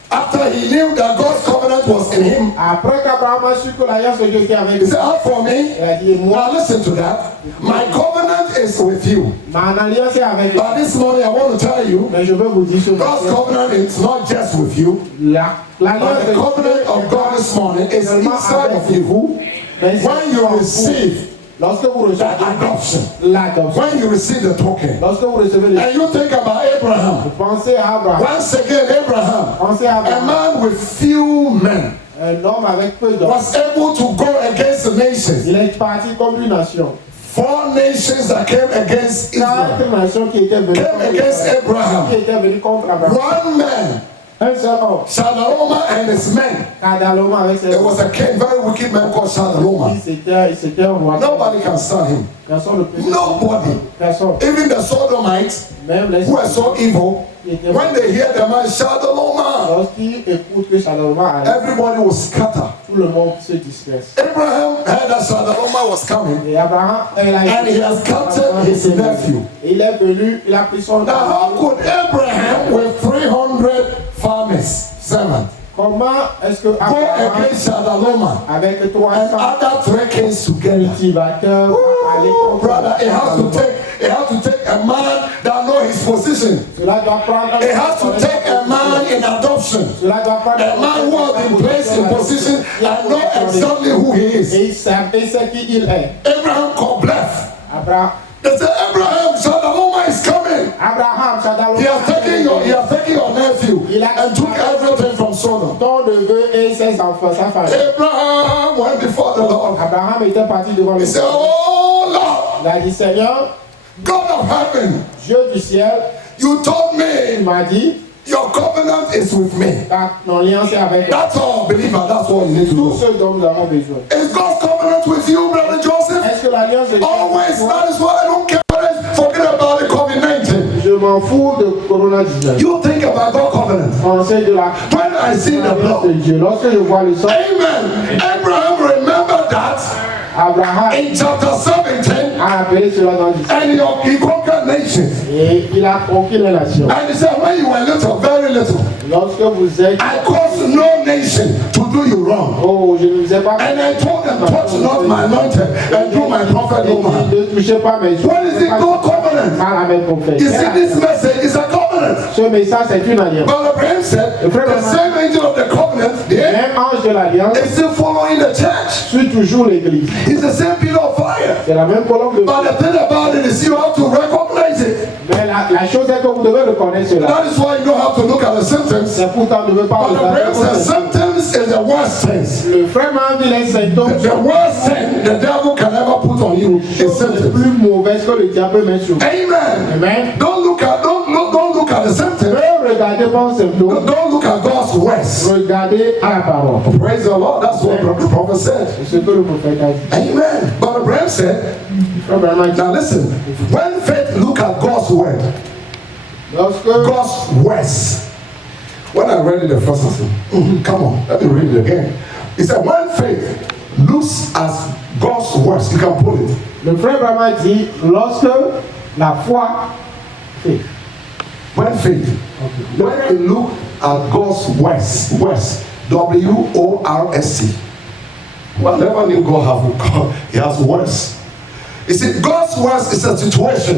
After he knew that God's covenant was in him, Après qu'Abraham a su que l'alliance de Dieu était avec he lui, said, as for me, il a dit, moi, now listen to that. My covenant is with you. ma alliance est avec lui. But this morning, I want to tell you, Mais je veux vous dire chose. God's covenant is not just with you, L'alliance but the de covenant of God this morning is inside of you. Mais When you receive lorsque vous that recevez adoption, l'adoption, when you receive the token, lorsque vous recevez le and you think about Abraham, pensez à Abraham, once again, Abraham, pensez à a Abraham, man with few men, un homme avec peu d'hommes. was able to go against the nations. Il est parti comme une nation. 4 nations that came against Israel, 4 nations qui étaient venues came against Abraham. qui étaient venues contre Abraham. One man, Un seul homme, Shadaloma and his men. Cadaloma avec ses There was a king, very wicked man called Shadaloma. c'était un roi. Nobody can stand him. Personne ne peut. Nobody. Personne. Even the Sodomites, Même les who were so evil, when they hear the man Shadaloma, lorsqu'ils écoutent que Shadaloma arrive, everybody will scatter. tout le monde se disperse. Abraham heard that Shadaloma was coming, Et Abraham, and he has captured his nephew. Il est venu, il a pris son Now, how could Abraham, with 300 farmers, servants, Comment est-ce que go Abraham, against Shadaloma avec and 300 other 3 kings together? cultivateurs, aller Oh, contre brother, it has to take a man that know his position. Cela doit prendre It has to take a man in adoption. Cela doit prendre A man who has been placed in position and know exactly who he is. Et il sait qui il est. Abraham called bluff. Abraham, They said, Abraham, Shadaloma is coming. Abraham, Shadaloma, He has taken your nephew and took everything from Sodom. ton neveu et ses enfants, sa famille. Abraham went before the Lord. Abraham était parti devant le He said, Seigneur. oh Lord, Il a dit, Seigneur, God of heaven, Dieu du ciel, you told il me m'a dit Your covenant is with me. Ton lien, c'est avec toi. That's all, believer. That's all you need to Tout do. ce dont nous avons besoin. Is God's covenant with you, brother Joseph? Est-ce que l'alliance de Dieu Always. That is why I don't care. Forget about the COVID-19. Je m'en fous de Corona-19. You think about God's covenant. On sait de la When I see the l'alliance de blood. Dieu. Lorsque je vois le sang, Amen. Abraham remembered that Abraham in chapter 17, a appelé cela dans l'histoire. and he conquered nations. Et il a conquis les nations. And he said, when you were little, very little, Lorsque vous êtes, I caused no nation to do you wrong. oh, je ne vous ai pas. And I told them, touch not my anointed, and do my prophet no harm. Ne touchez pas mes What is it called covenant? Mal à mes prophètes. You see, this message is a covenant. Ce message, c'est une alliance. But Abraham said, the same angel of the covenant, Le yeah, même ange de l'alliance is still following the church. suit toujours l'église. It's the same pillar of fire. C'est la même colonne de But the thing about it is you have to recognize it. Mais la chose est que vous devez reconnaître cela. That is why you don't have to look at the symptoms. C'est pourtant ne veut pas But Abraham said symptoms is the worst things. Le frère m'a dit les symptômes The worst thing the devil can ever put on you is sont symptoms. plus mauvaises que le diable met sur vous. Amen. Amen. Don't look at the symptoms. Ne regardez pas aux symptômes, Don't look at God's words. regardez à la parole. Praise the Lord. That's what the prophet said. C'est ce que le prophète a dit. Amen. But Abraham said, Le frère Branham a dit, now listen, when faith look at God's word, lorsque God's words. When I read it the first time, I said, come on, let me read it again. He said, when faith looks at God's words, you can pull it. le frère Branham a dit, lorsque la foi fait. When faith, when you look at God's words, W-O-R-S-T. Well, never knew God have, he has words. You see, God's words is a situation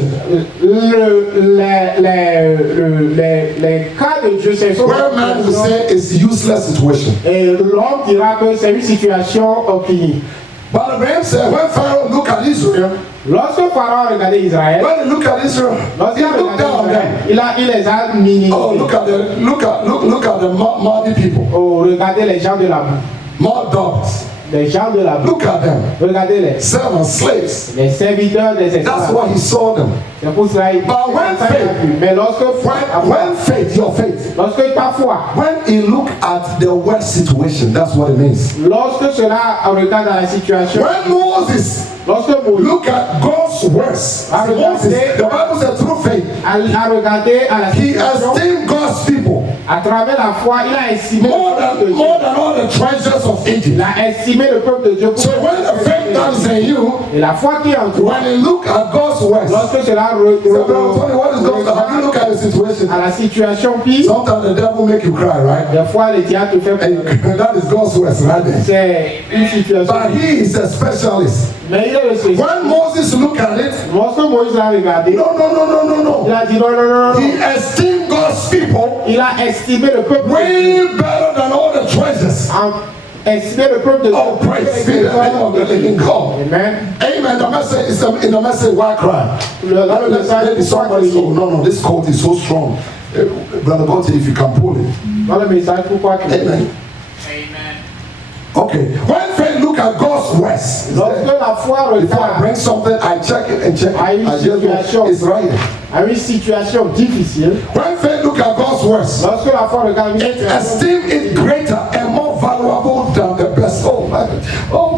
Les cas de Dieu, c'est where man will say it's a useless situation. et l'homme dira que c'est une situation finie. But Abraham said, when Pharaoh look at Israel, Lorsque Pharaon a regardé Israël, when he look at Israel, he lorsqu'il a look down on regardé them. Israël, il les a minimisés. Oh, look at the Madi people, Oh, regardez les gens de la boue. Mad dogs. Les gens de la boue. Look at them, Regardez-les. servants, slaves. Les serviteurs des That's esclaves. why he saw them. C'est pour cela qu'il But when faith- Mais lorsque When faith, your faith, lorsque ta foi, when he look at the worst situation, that's what it means. lorsque cela regarde dans la situation, When Moses lorsque Moïse look at God's words, Moses, the Bible said through faith, a regardé à la he situation, esteemed God's people à travers la foi, il a estimé more le peuple de Dieu. than all the treasures of Il Egypt. a estimé le peuple de Dieu. So when the faith that is in you, Et la foi qui est en toi, when you look at God's words, lorsque cela so brother Tony, what is God's? Have you look at the situation? à la situation pire, Sometimes the devil make you cry, right? des fois le diable te fait pleurer. And that is God's words right there. C'est une situation. But he is a specialist. Mais il est le spécialiste. When Moses look at it, Lorsque Moïse a regardé, no. il a dit non, non, non, non. He esteemed God's people Il a estimé le peuple. way better than all the treasures. Estimé le peuple de Oh, praise be the name of the living God. Amen. Amen. The message is in the message. Why cry? Dans le message, Maybe somebody. Oh no, this coat is so strong, brother Botti. If you can pull it. dans le message, pourquoi que Amen. Okay. When faith look at God's words, it's lorsque there. la foi Before I regarde bring something, I check it and check it. à une I just situation, go, it's right here. à une situation difficile, When faith look at God's words, lorsque la foi regarde une it situation, esteem it greater and more valuable than the best. Oh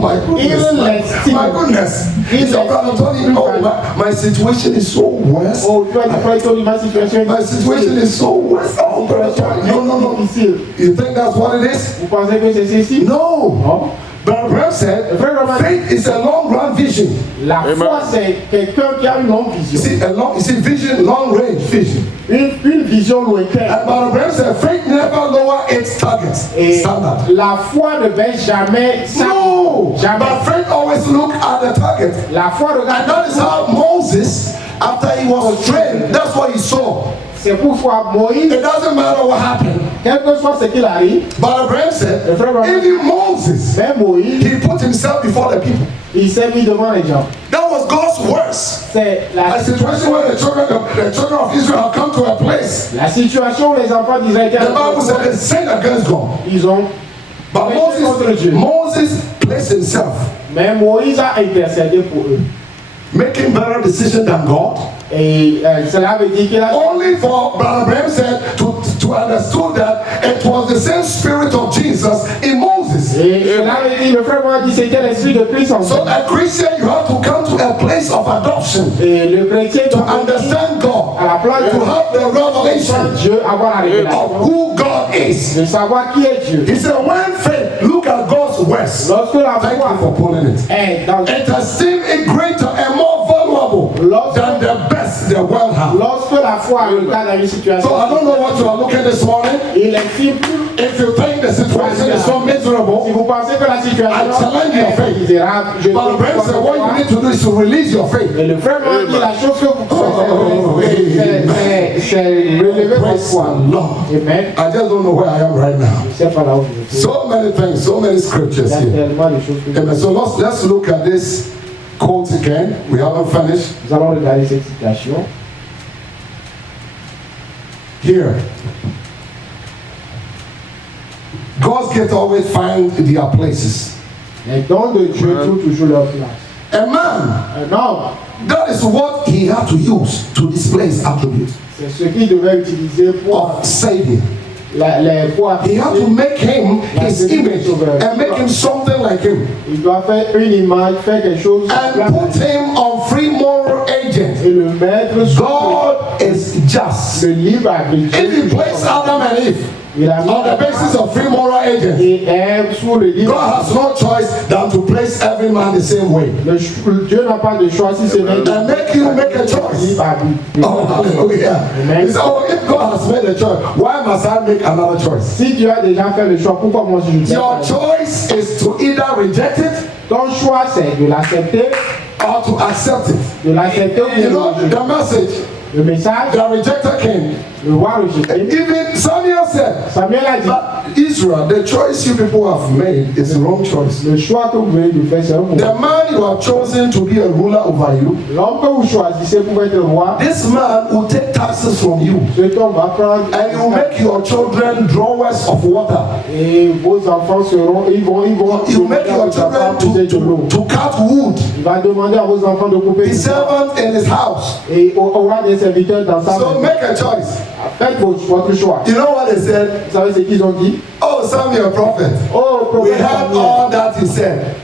my goodness. My goodness. He said, brother Tony, my situation is so worse. oh, tu as dit frère Tony, ma situation My situation is so worse. Oh, brother Tony, no. difficile. You think that's what it is? Vous pensez que c'est ceci? No. Non. But Abraham said, faith is a long-run vision. La foi, c'est quelqu'un qui a une longue You vision. see vision, long-range vision. Une vision lointaine. And but Abraham said, faith never lower its target Et standard. la foi ne baisse jamais. No, Jamais. but faith always look at the target. La foi And regarde. that is how Moses, after he was trained, that's what he saw. C'est pourquoi Moïse, It doesn't matter what happened. quel que soit ce qu'il arrive, But Abraham said, Le frère Abraham- even Moses, même Moïse, he put himself before the people. il s'est mis devant les gens. That was God's words. C'est la A situation where the children of Israel have come to a place. La situation où les enfants d'Israël The Bible said they sinned against God. ils ont. But péché contre Dieu. Moses placed himself, Mais Moïse a intercédé pour eux. making better decisions than God. Et cela veut dire qu'il a... Only for Brother Branham said to understand that it was the same spirit of Jesus in Moses. Et cela veut dire, le frère m'a dit, c'était l'esprit de Christ en So fait. a Christian, you have to come to a place of adoption Et le chrétien to doit understand God, à la place to have the revelation Dieu, avoir la of révélation who God is. de savoir qui est Dieu. He said, when faith, look at God's words. Lorsque la Thank you foi for pulling it. est dans It esteemed it greater and more valuable than the best the world has. lorsque la foi regarde dans une situation, So I don't know what you are looking this morning. il estime If you think the situation is so si miserable, vous pensez que la I situation challenge your est faith. misérable, je But Brent said, what you need to do is to release your faith. Et le frère m'a dit la chose que vous pouvez c'est relever votre Praise foi. the Lord. Amen. I just don't know where I am right now. Je ne sais pas là où je suis. So many things, so many scriptures Il y a here. tellement de choses que Amen. So let's look at this quote again. We haven't finished. nous allons regarder cette citation. Here. God's gifts always find their places. Les dons de Dieu trouvent toujours leur place. A man, Un homme, that is what he had to use to display his attributes c'est ce qu'il devait utiliser pour of saving. pour He had to make him his image and make him something like him il doit faire une image, faire quelque chose and put him on free moral agent. et le mettre sur God is just. le libre arbitre. If he placed Adam and Eve Il a mis on the basis of free moral agents, et Ève sous le libre. God has no choice than to place every man the same way. Dieu n'a pas de choix si ce n'est And make you make a choice. libre arbitre. Oh, hallelujah. Amen. He said, oh, if God has made a choice, why must I make another choice? Si Dieu a déjà fait le choix, pourquoi moi je ne fais Your pas? choice is to either reject it Ton choix c'est de l'accepter, or to accept it. de l'accepter ou bien You de know, rejeter. the message, Le message, the rejected king. le roi rejeté. Even Samuel said, Samuel a dit, but Israel, the choice you people have made is the wrong choice. le choix que vous venez de faire c'est un mauvais. The man you have chosen to be a ruler over you, L'homme que vous choisissez pour être roi, this man will take taxes from you cet homme va prendre and he will make your children drawers of water. et vos enfants seront, ils vont He will make your children to cut wood. Il va demander à vos enfants de couper Be servant in his house. et aura des serviteurs dans sa So maison. make a choice. Faites votre choix. You know what they said? Vous savez ce qu'ils ont dit? Oh, Samuel, prophet. Oh, We prophète heard Samuel, all that he said,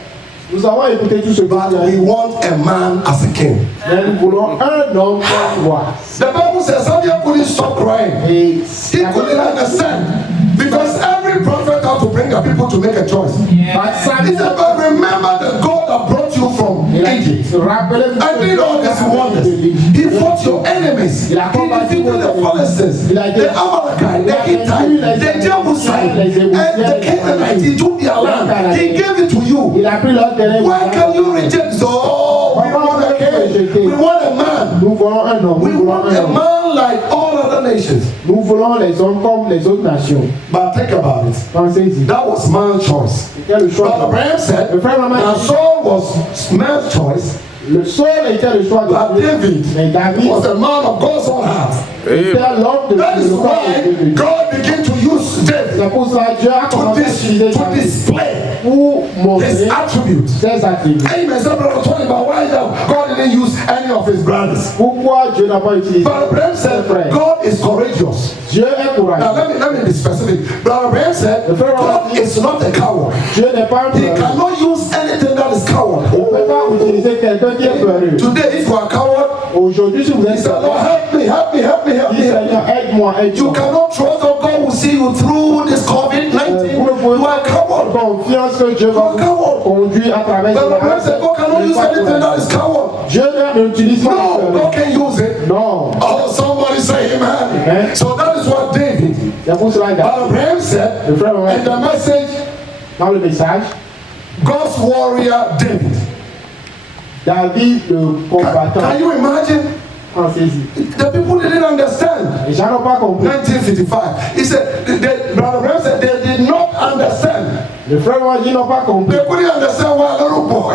nous avons écouté tout ce que but vous we avez dit. want a man as a king. Mais nous voulons un homme comme roi. The Bible says Samuel couldn't stop crying. Et He couldn't understand because every prophet had to bring the people to make a choice. He said, but remember the God that brought you from Egypt and did all these wonders. He fought your enemies. He defeated the Philistines, the Amalekite, the Hittite, the Jebusite, and the Canaanite. He took their land. He gave it to you. Il a pris leur terrain. Why can you reject? Oh, we want a king. We want a man. Nous voulons un homme. We Nous voulons want un a homme. man like all other nations. Nous voulons les hommes comme les autres nations. But think about it. Pensez-y. That was man's choice. C'était le choix. But Abraham said Le frère Abraham that dit, Saul was man's choice, le seul était le choix de but Dieu. David Mais David was a man of God's own heart. était l'homme de That is le corps de why Dieu. God began to use David C'est pour ça que Dieu a commencé à utiliser to David display pour his montrer attributes. ses attributs. Amen. Some people are talking about why God didn't use any of his brothers. Pourquoi Dieu n'a pas utilisé But Abraham said ses frères? God is courageous. Dieu est Now courageux. let me be specific. But Abraham said God is not a coward. Dieu n'est pas un He peureux. cannot use anything that is coward. Il ne peut pas utiliser quelqu'un qui est peureux. Today, if you are a coward, Aujourd'hui, si vous he êtes said, Lord, peureux, help me, help me, help me, help dis me. Seigneur, aide-moi, You aide-moi. cannot trust that God will see you through this COVID-19. Vous ne pouvez You are a coward. confiance que Dieu va vous conduire à travers But Abraham said, God cannot use anything that is coward. Dieu n'utilise pas No, les peureux. God can use it. Non. Oh, somebody say amen. Amen. So that is what David. C'est pour cela que But Abraham said, le frère in Abraham, the message, dans le message, God's warrior David. David, le combattant, Can you imagine? pensez-y. The people didn't understand. Les gens n'ont pas compris. 1955. He said, Brother Abraham said they did not understand. Les frères Abraham n'ont pas compris. They couldn't understand why a little boy,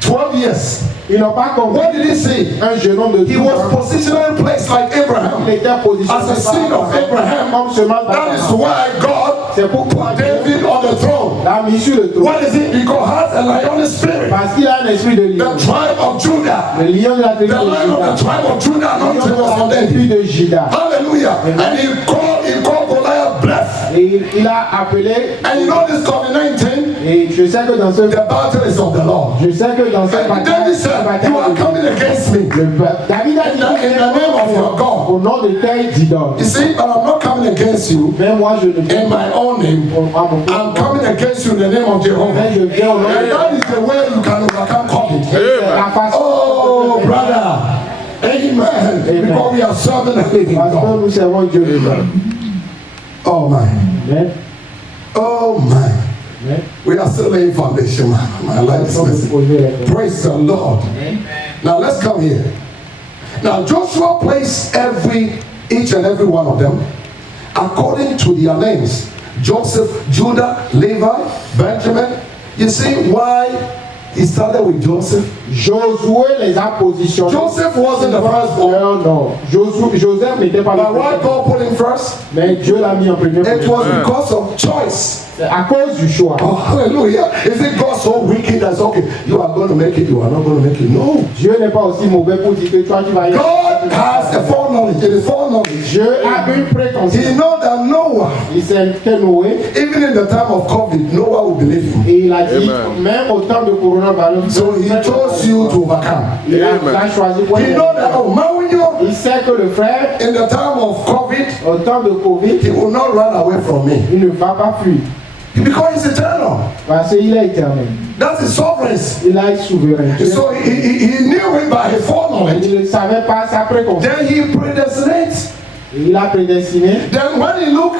12 years. Ils n'ont pas compris. What did he say? Un jeune homme de He 12 was ans, positionally placed like Abraham. il était positionné As a seed of Abraham. comme semence That is d'Abraham. why God C'est pourquoi put David on the throne. l'a mis sur le trône. What is it? Because a lion spirit. Parce qu'il a un esprit de lion. The tribe of Judah. Le lion de la tribu The de lion of the Juda. tribe of Judah Le lion anointing was on de la tribu them. de Juda. Hallelujah. And he called Goliath blessed. Et il a appelé, And you know this COVID-19, et je sais que dans ce the battle is of the Lord. je sais que dans cette And bataille, David said, you are coming against me. David a dit In the name of your God. au nom de tel idole. You see, but I'm not coming against you Mais moi je ne in my own name. I'm coming against you in the name of Jehovah. Mais je viens au nom And de that is the way you can overcome COVID. la façon. Oh, brother. Amen. Because we are serving a living Parce que God. nous servons Dieu vivant. Oh, my. Amen. Oh, my. Amen. We are still laying foundation, man. I like this message. Praise the Lord. Now let's come here. Now Joshua placed each and every one of them according to their names. Joseph, Judah, Levi, Benjamin. You see why he started with Joseph? Josué les a positionnés. Joseph wasn't the firstborn. Non. Joseph n'était pas But le why premier. God put him first? Mais Dieu l'a mis en premier. It was because of choice. C'est à cause du choix. Oh, hallelujah. Is it God so wicked that's okay? You are going to make it, you are not going to make it. No. Dieu n'est pas aussi mauvais pour dire que toi tu vas y God has a foreknowledge. It is foreknowledge. Dieu a une préconception. He knows that Noah, Il sait que Noé, even in the time of COVID, Noah will believe him. et il a dit, même au temps de coronavirus, So he chose you to overcome. il a choisi pour He knows that, oh, Mario, il sait que le frère, in the time of COVID, au temps de Covid, he will not run away from me. il ne va pas fuir. Because he's eternal. Parce qu'il est éternel. That's his sovereignty. Il a une souveraineté. So he knew it by his foreknowledge. Il ne savait pas sa préconception. Then he predestinates. Il a prédestiné. Then when he look,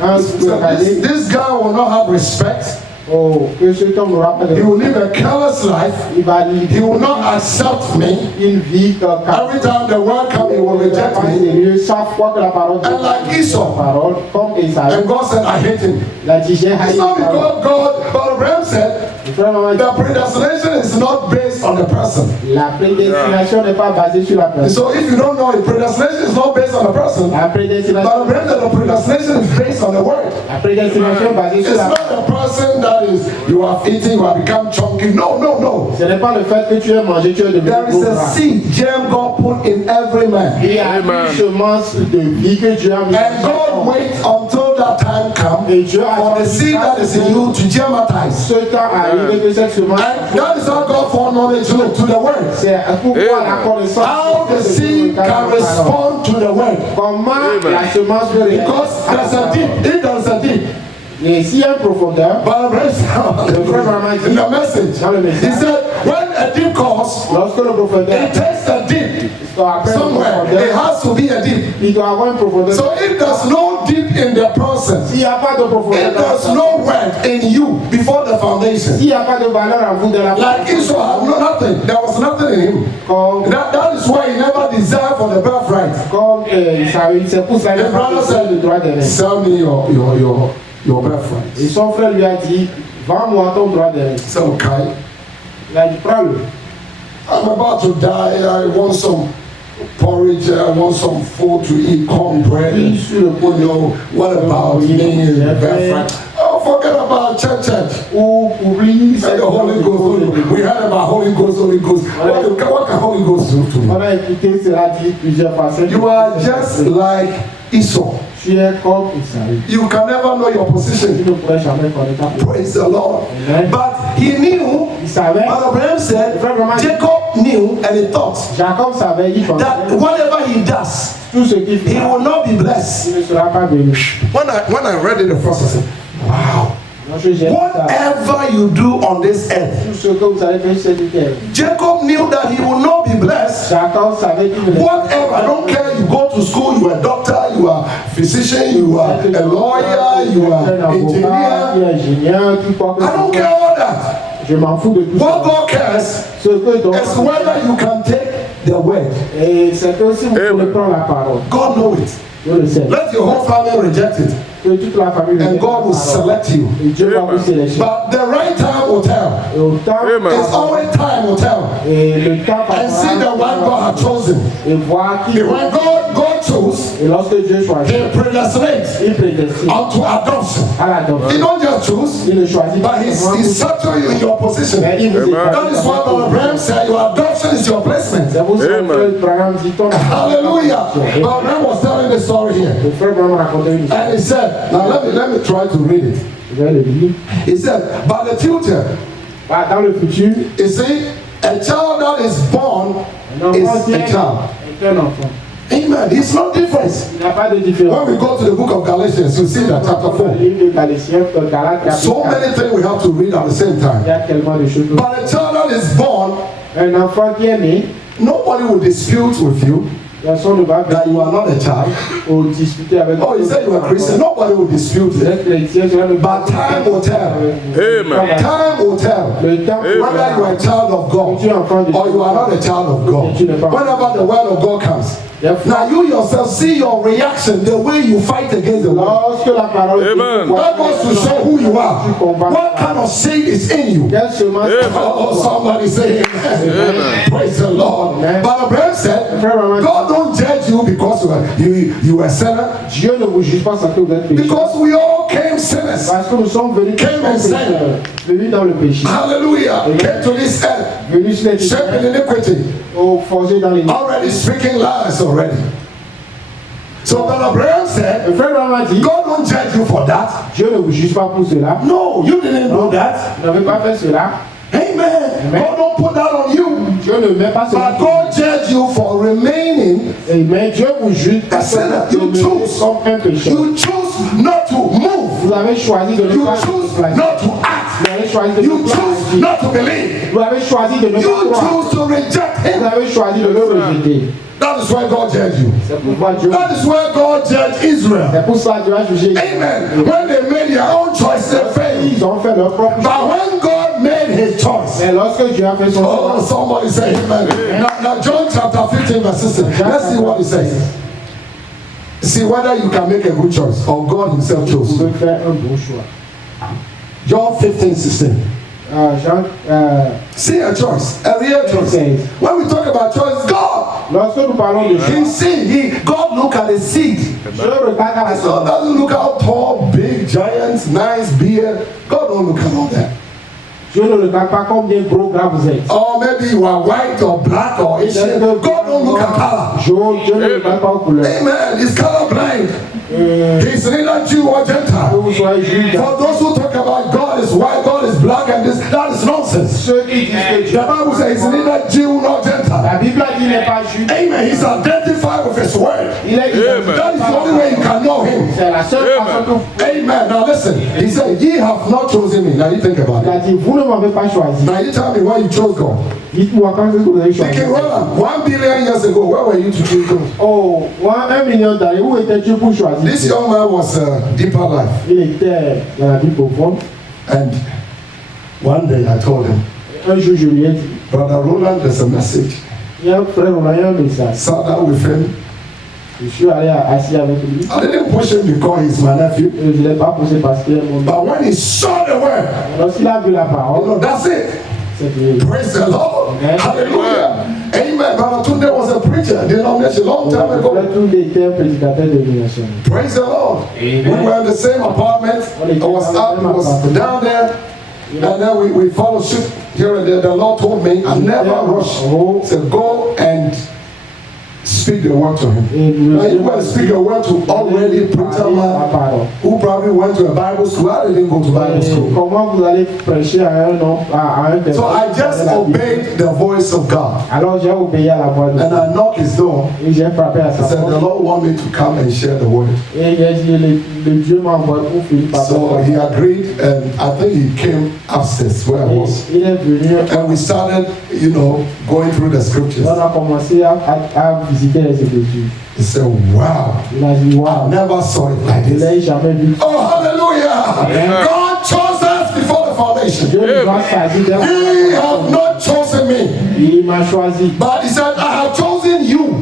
Quand tu peux regarder, this guy will not have respect. oh, que cet homme n'aura pas de He will live a careless life. il va He will not accept me. une vie Every time the word comes, he will reject me. sérieux chaque fois que la parole And like Esau. parole comme Esaü And God said, I hate him. la dit j'ai haï It's not because God, but Abraham said, le frère maman dit, the predestination is not based on the person. la prédestination n'est pas basée sur la personne So if you don't know it, predestination is not based on the person. la But prédestination Abraham said the predestination is based on the word. la prédestination est basée It's sur la not a person that is, you have eaten, you have become chunky. No, no, no. ce n'est pas le fait que tu aies mangé tu es devenu There is gros a gras. seed, germ God put in every man. Il y a une semence de vie que Dieu a mis And God waits until that time comes et Dieu a for the seed that is in you to germatize. ce temps arrive que cette semence And that is how God foreknowledge you to the word. c'est pourquoi la connaissance How the seed can respond to the word. comment la semence peut Because there's a deep, if there's a deep, et s'il y a une profondeur but in the message, he said, when a deep comes, lorsque le profondeur it takes a deep après une somewhere. It profondeur has to be a deep. il doit avoir une profondeur So if there's no deep in the process, s'il n'y a pas de profondeur if there's no word in you before the foundation, s'il n'y a pas de valeur en vous de la like Esau had no nothing, there was nothing in him. comme That is why he never desired for the birthright. c'est pour ça qu'il His brother n'a pas le droit said, d'aimer. sell me your birthright. Et son frère lui a dit, vends-moi ton droit d'aimer. He said, okay. Il a dit, prends-le. I'm about to die. I want some porridge. I want some food to eat, cornbread. And, you know, what about me and the birthright? Oh, forget about church. Ou oublie Say the Holy Ghost. We heard about Holy Ghost. What can Holy Ghost do to On me? a écouté cela dit plusieurs fois. You are just like Esau. Tu es comme Esaü. You can never know your Tu position. ne pourrais jamais connaître ta place. Praise the Lord. Amen. But he knew, Il savait, but Abraham said, Jacob knew and he thought Jacob savait, il that pensait, whatever he does, tout ce qu'il he fera, will not be blessed. il ne sera pas béni. When I read it the first, I said, wow. Moi, je jette ça. Whatever you do on this earth, Tout ce que vous allez faire sur cette terre. Jacob knew that he will not be blessed. Jacob savait qu'il ne Whatever, I don't care, you go to school, you are a doctor, you are a physician, you are a lawyer, you are an engineer. ingénieur, tout quoi que I don't ce care soit. all that. Je m'en fous de tout What ça. God cares Ce que donc, is whether you can take the word. et c'est que si vous pouvez prendre la parole, God knows it. Dieu le sait. Let your whole family reject it, Que toute la famille and rejette God will la parole. select you. Et Dieu va vous sélectionner. But the right time will tell. Et au temps, It's always time will tell. et le temps And see the one God has chosen. et voir qui When God chose choose, Et lorsque Dieu choisit, he predestinates il prédestine unto adoption. à l'adoption. He don't just choose, Il ne choisit pas but he seulement settled you in your position. mais il vous Amen. établit That is dans why votre Brother Abraham said your adoption is your placement. C'est pour ça Amen. que Abraham dit ton Hallelujah. Brother Abraham was telling the story here. Le frère Abraham racontait une histoire. And he said, now let me try to read it. Je vais le lire. He said, by the future, Bah, dans le futur, you see, a child that is born un is enfant a child. est un enfant. Amen. It's no difference. Il n'y a pas de différence. When we go to the book of Galatians, you see that chapter Le 4. livre de Galatiens, de Galates, chapitre So 4. many things we have to read at the same Il y time. a tellement de choses. But a child that is born, Un enfant qui est né, nobody will dispute with you personne ne va that you are not a child. ou discuter avec Oh, you said you are a Christian. Nobody will dispute Vous it. êtes chrétien, cela ne va But time will tell. Amen. Time will tell Le temps whether you are a child of God or you are not a child of God. Whenever the word of God comes. Now you yourself see your reaction, the way you fight against the word. Lorsque la parole Amen. That goes to show who you are. What kind of seed is in you? quelle semence Oh, somebody say amen. Praise the Lord. But Abraham said, God don't judge you because you were a sinner. Dieu ne vous juge pas sans que vous êtes pécheur. Because we all came sinners. Parce que nous sommes venus Came and pécheurs, venus dans le péché, Hallelujah. Came to this earth. venus sur les Shaping iniquity. forgés dans les nids. Already speaking lies already. So then Abraham said, Le frère Abraham a dit, God don't judge you for that. Dieu ne vous juge pas pour cela. No, you didn't know that. Vous n'avez pas fait cela. Amen. God don't put that on you. Dieu ne met pas cela. But God judge you for remaining. Mais Dieu vous juge parce que You vous choose. comme un pécheur. You choose not to move. Vous avez choisi de ne You pas choose vous placer. not to act. Vous avez choisi de You ne pas choose agir. not to believe. Vous avez choisi de ne You pas croire. choose to reject Vous Him. avez choisi de le rejeter. That is why God judged you. C'est pourquoi Dieu. That is why God judged Israel. C'est pour ça que Dieu a jugé. Amen. When they made their own choice, they failed. Ils ont fait leur propre choix. But when God made His choice, Mais lorsque Dieu a fait son oh, choix, somebody say amen. Now John chapter 15 verse 16. Let's see what it says. See whether you can make a good choice or God Himself vous chose. pouvez faire un bon choix. John 15, 16. Jean, See a choice, a real choice. When we talk about choice, God, lorsque nous parlons de He choix, see, God look at the seed. Dieu regarde à la God semence. doesn't look how tall, big, giants, nice beard. God don't look at all that. Dieu ne regarde pas combien gros gras vous êtes. Or maybe you are white or black or Asian. God don't look at color. Jaune, Dieu ne regarde pas aux couleurs. Amen. He's colorblind. He's neither Jew or Que Gentile. vous soyez juif. For those who talk about God is white, God is black, and this, that is nonsense. Ceux qui disent que The Dieu. Bible says he's neither Jew nor Gentile. La Bible a dit qu'il n'est pas juif. Amen. He's identified with His word. Il est That is the only way you can know Him. C'est la seule façon que vous pouvez. Amen. Now listen. He said, "Ye have not chosen me." Now you think about Il a it. dit, vous ne m'avez pas choisi. Now you tell me why you chose God. Dites-moi quand est-ce que vous avez choisi. Thinking, well, 1 billion years ago, where were you to choose God? Oh, 1 million d'années, où étais-tu pour choisir? This young man was deeper life, Il était dans la vie profonde. and one day I told him, Un jour, je lui ai dit, Brother Roland, there's a message. il y a un frère, on a eu un message. Sat down with him. Je suis allé assis avec lui. I didn't push him because he's my nephew, Je ne l'ai pas poussé parce qu'il est mon but when he saw the word, Lorsqu'il a vu la oh parole, no, that's it. c'était. Praise the Lord. Amen. Hallelujah. Amen. Brother Tunde was a preacher, denomination, long time ago. Tout était un prédicateur de l'émission. Praise the Lord. We were in the same apartment. I was up, I was down there, and then we fellowship here and there. The Lord told me, I never rush. He said, go and speak the word to him. Now you go and speak the word to already preacher man who probably went to a Bible school. I didn't go to Bible school. Comment vous allez prêcher à un homme, à un So I just obeyed the voice of God. Alors j'ai obéi à la voix de And Dieu. I knocked his door. Et j'ai frappé à I sa said, the porte. Lord want me to come and share the word. Et il a dit, le Dieu m'a envoyé pour finir par So he agreed, and I think he came upstairs where I was. Il est venu, And we started, going through the scriptures. on a commencé à visiter les Écritures. He said, wow, Il a dit, I waouh, never saw it like je this. l'ai jamais vu. Oh, hallelujah. God chose us before the foundation. Dieu nous a choisi dès He have not chosen me. Il m'a choisi. But he said, I have chosen you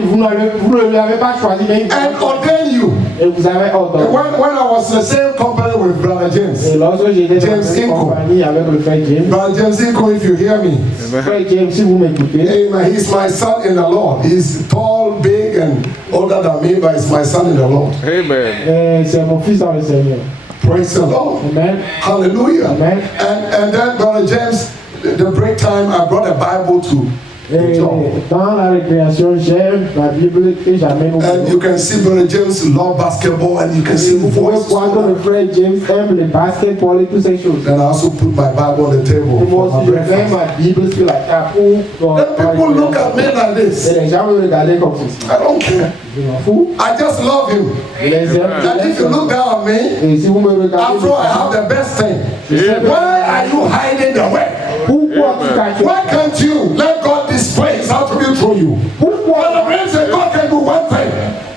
Vous ne l'avez pas choisi, mais and ordained you. et vous avez ordonné. When I was in the same company with Brother James. Et lorsque j'étais dans James une Inco. compagnie avec le frère James, Brother James Inco, if you hear me. frère James, si vous m'écoutez, Amen. He's my son in the Lord. He's tall, big, big and older than me, but he's my son in the Lord. Et c'est mon fils dans le Seigneur. Praise the Lord. Amen. Hallelujah. Amen. And then, Brother James, the break time, I brought a Bible to the Et job. dans la récréation, j'aime la Bible que j'amène au And you can see Brother James love basketball, and you can see the Vous pouvez voice. voir que le frère James aime le basketball et toutes ces choses. And I also put my Bible on the table Et moi for my aussi, je mets breakfast. ma Bible sur la table pour... Then people look at me like this. Et les gens me regardent comme ceci. I don't care. Je m'en fous. I just love him. Je les aime. And if you look down at me, Et si vous me regardez... after all, I have the best thing. Why are you hiding the way? Pourquoi tu caches? Why can't you let God display his attribute through you? Pourquoi? Well, the man said God can do one thing.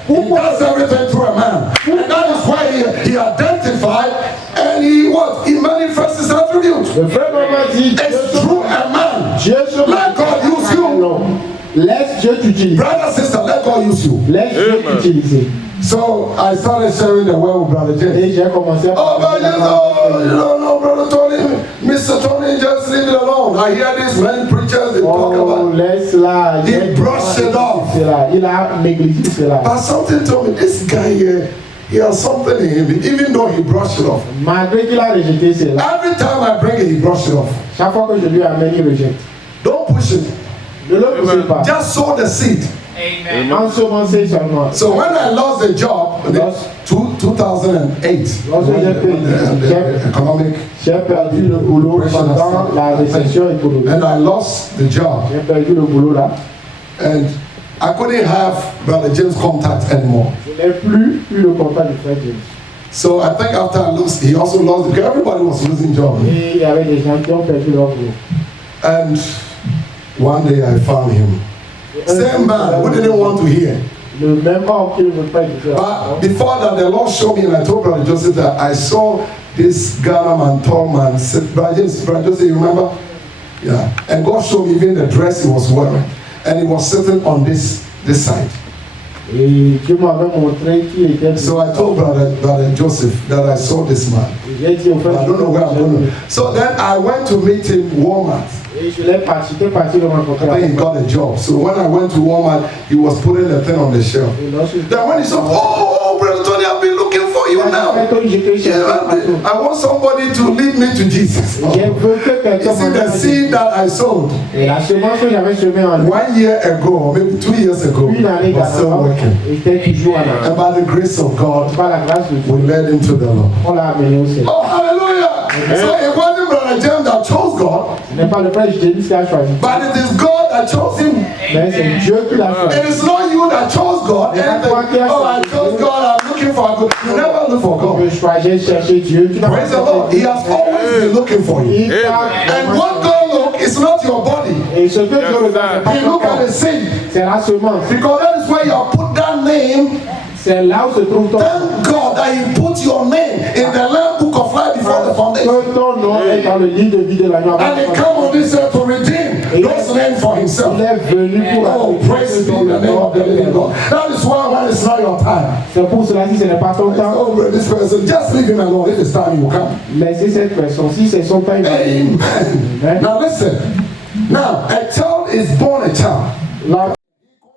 He does everything through a man. And that is why he identified and he manifests his attribute. Le frère m'a dit... It's through a man. Dieu se... Let God use you. Non. Laisse Dieu t'utiliser. Brother, sister, let God use you. Laisse Dieu t'utiliser. So I started sharing the word with Brother James. Et j'ai commencé à... Oh, but you don't know, Brother Tony, Mr. Tony, just leave it alone. I hear this when preachers, they talk Oh, about. laisse-la. He brushed it off. Il a négligé cela. But something told me, this guy here, he has something in him, even though he brushed it off. Malgré qu'il a rejeté cela, Every time I bring it, he brushed it off. chaque fois que je lui amène, il rejette. Don't push it. Ne le poussez pas. Just sow the seed. Ensemencez seulement. So when I lost the job, in 2008, Lorsque the economic, j'ai perdu le boulot pendant la récession économique. and I lost the job, J'ai perdu le boulot là. and I couldn't have Brother James' contact anymore. Je n'ai plus eu le contact du frère James. So I think after I lost, he also lost, because everybody was losing jobs. Et il y avait des gens qui ont perdu leur boulot. And one day I found him. Same man who didn't want to hear. Le même homme qui ne veut pas écouter. But before that, the Lord showed me, and I told Brother Joseph that I saw this Ghana man, tall man, sit, Brother Joseph, you remember? Yeah. And God showed me even the dress he was wearing. And he was sitting on this side. Et Dieu m'avait montré qui était. So I told Brother Joseph that I saw this man. J'ai dit au frère. I don't know where I'm going to. So then I went to meet him Walmart. Et je l'ai parti, j'étais parti le rencontrer. I think he got a job. So when I went to Walmart, he was putting the thing on the shelf. Et lorsque Then when he said, oh, Brother Tony, I've been looking for you now. Yeah, I want somebody to lead me to Jesus. Je veux que quelqu'un You see the seed that I sowed Et la semence que j'avais semée en lui, 1 year ago, or maybe 2 years ago, une année was still d'avant, working. était toujours en And avant. by the grace of God, Par la grâce de Dieu, we led him to the Lord. on l'a amené au ciel. Oh, hallelujah! So it wasn't Brother James that chose God, Ce n'est pas le frère James qui a choisi, but it is God that chose him. mais c'est Dieu qui l'a choisi. It is not you that chose God. And think, oh, I chose God, I'm looking for God. You never look for God. Je choisis chercher Dieu. Tu n'as Praise the Lord. He has always been looking for you. Il t'a- And what God look is not your body. Et ce que Dieu regarde, He look at the seed. c'est la semence. Because that is where you have put that name. C'est là où se trouve ton Thank God that He put your name in the Lamb Book of Life before the foundation. que ton nom est dans le livre de vie de l'agneau. And He come on this earth to redeem those names for Himself. Il est venu pour Oh, praise be the name of the living God. That is why when it's not your time, C'est pour cela, si ce n'est pas ton temps, oh, brother, this person, just leave him alone. If it's time, he will come. laissez cette personne. Si c'est son temps, il va venir. Amen. Now listen. Now, a child is born a child. Là,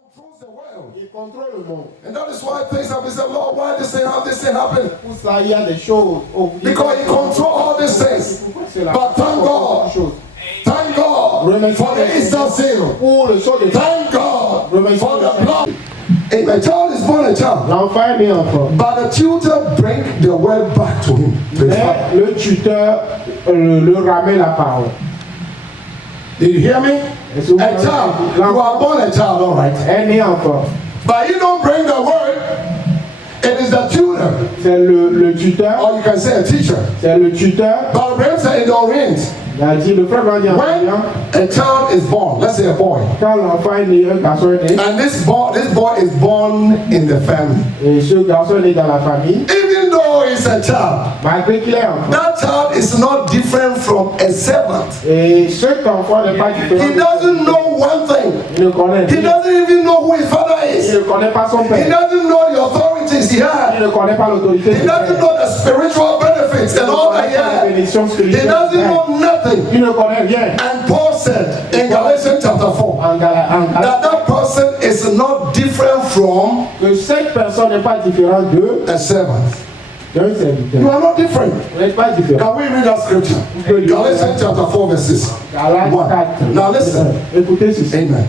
Controls the world. il contrôle le monde. And that is why things have been said, Lord, why this thing, how this thing happen? Pour ça, il y a des choses. Because He controls all these things. But thank God. Thank God for the Easter seal. Pour le saut de Thank God for the blood. If a child is born a child, l'enfant est né enfant. but the tutor bring the word back to him. To his father. Mais le tuteur le ramène la parole. Did you hear me? Est-ce que vous A avez- child, you are born a child, all right. est né enfant. But you don't bring the word. It is the tutor, C'est le tuteur. or you can say a teacher. C'est le tuteur. But Abraham said in the Orient, Il a dit, le frère va dire, when a child is born, let's say a boy, quand l'enfant est né, un garçon est né, and this boy is born in the family. et ce garçon est né dans la famille, Even though he's a child, malgré qu'il est enfant. that child is not different from a servant. Et cet enfant n'est pas différent. He doesn't know one thing. Il ne connaît He rien. doesn't even know who his father Il is. ne connaît pas son He père. doesn't know the authorities he Il had. ne connaît pas l'autorité. He doesn't know the spiritual benefits and all that he La had. bénédiction He spirituelle. doesn't know nothing. Il ne connaît rien. And Paul said in Galatians chapter 4 En Gala- that that person is not different from n'est pas différent a servant. d'un You serviteur. are not different. Vous n'êtes pas différent. Can we read that scripture? Galatians chapter 4 verses Galates 1. 4. Now listen. Écoutez ceci. Amen.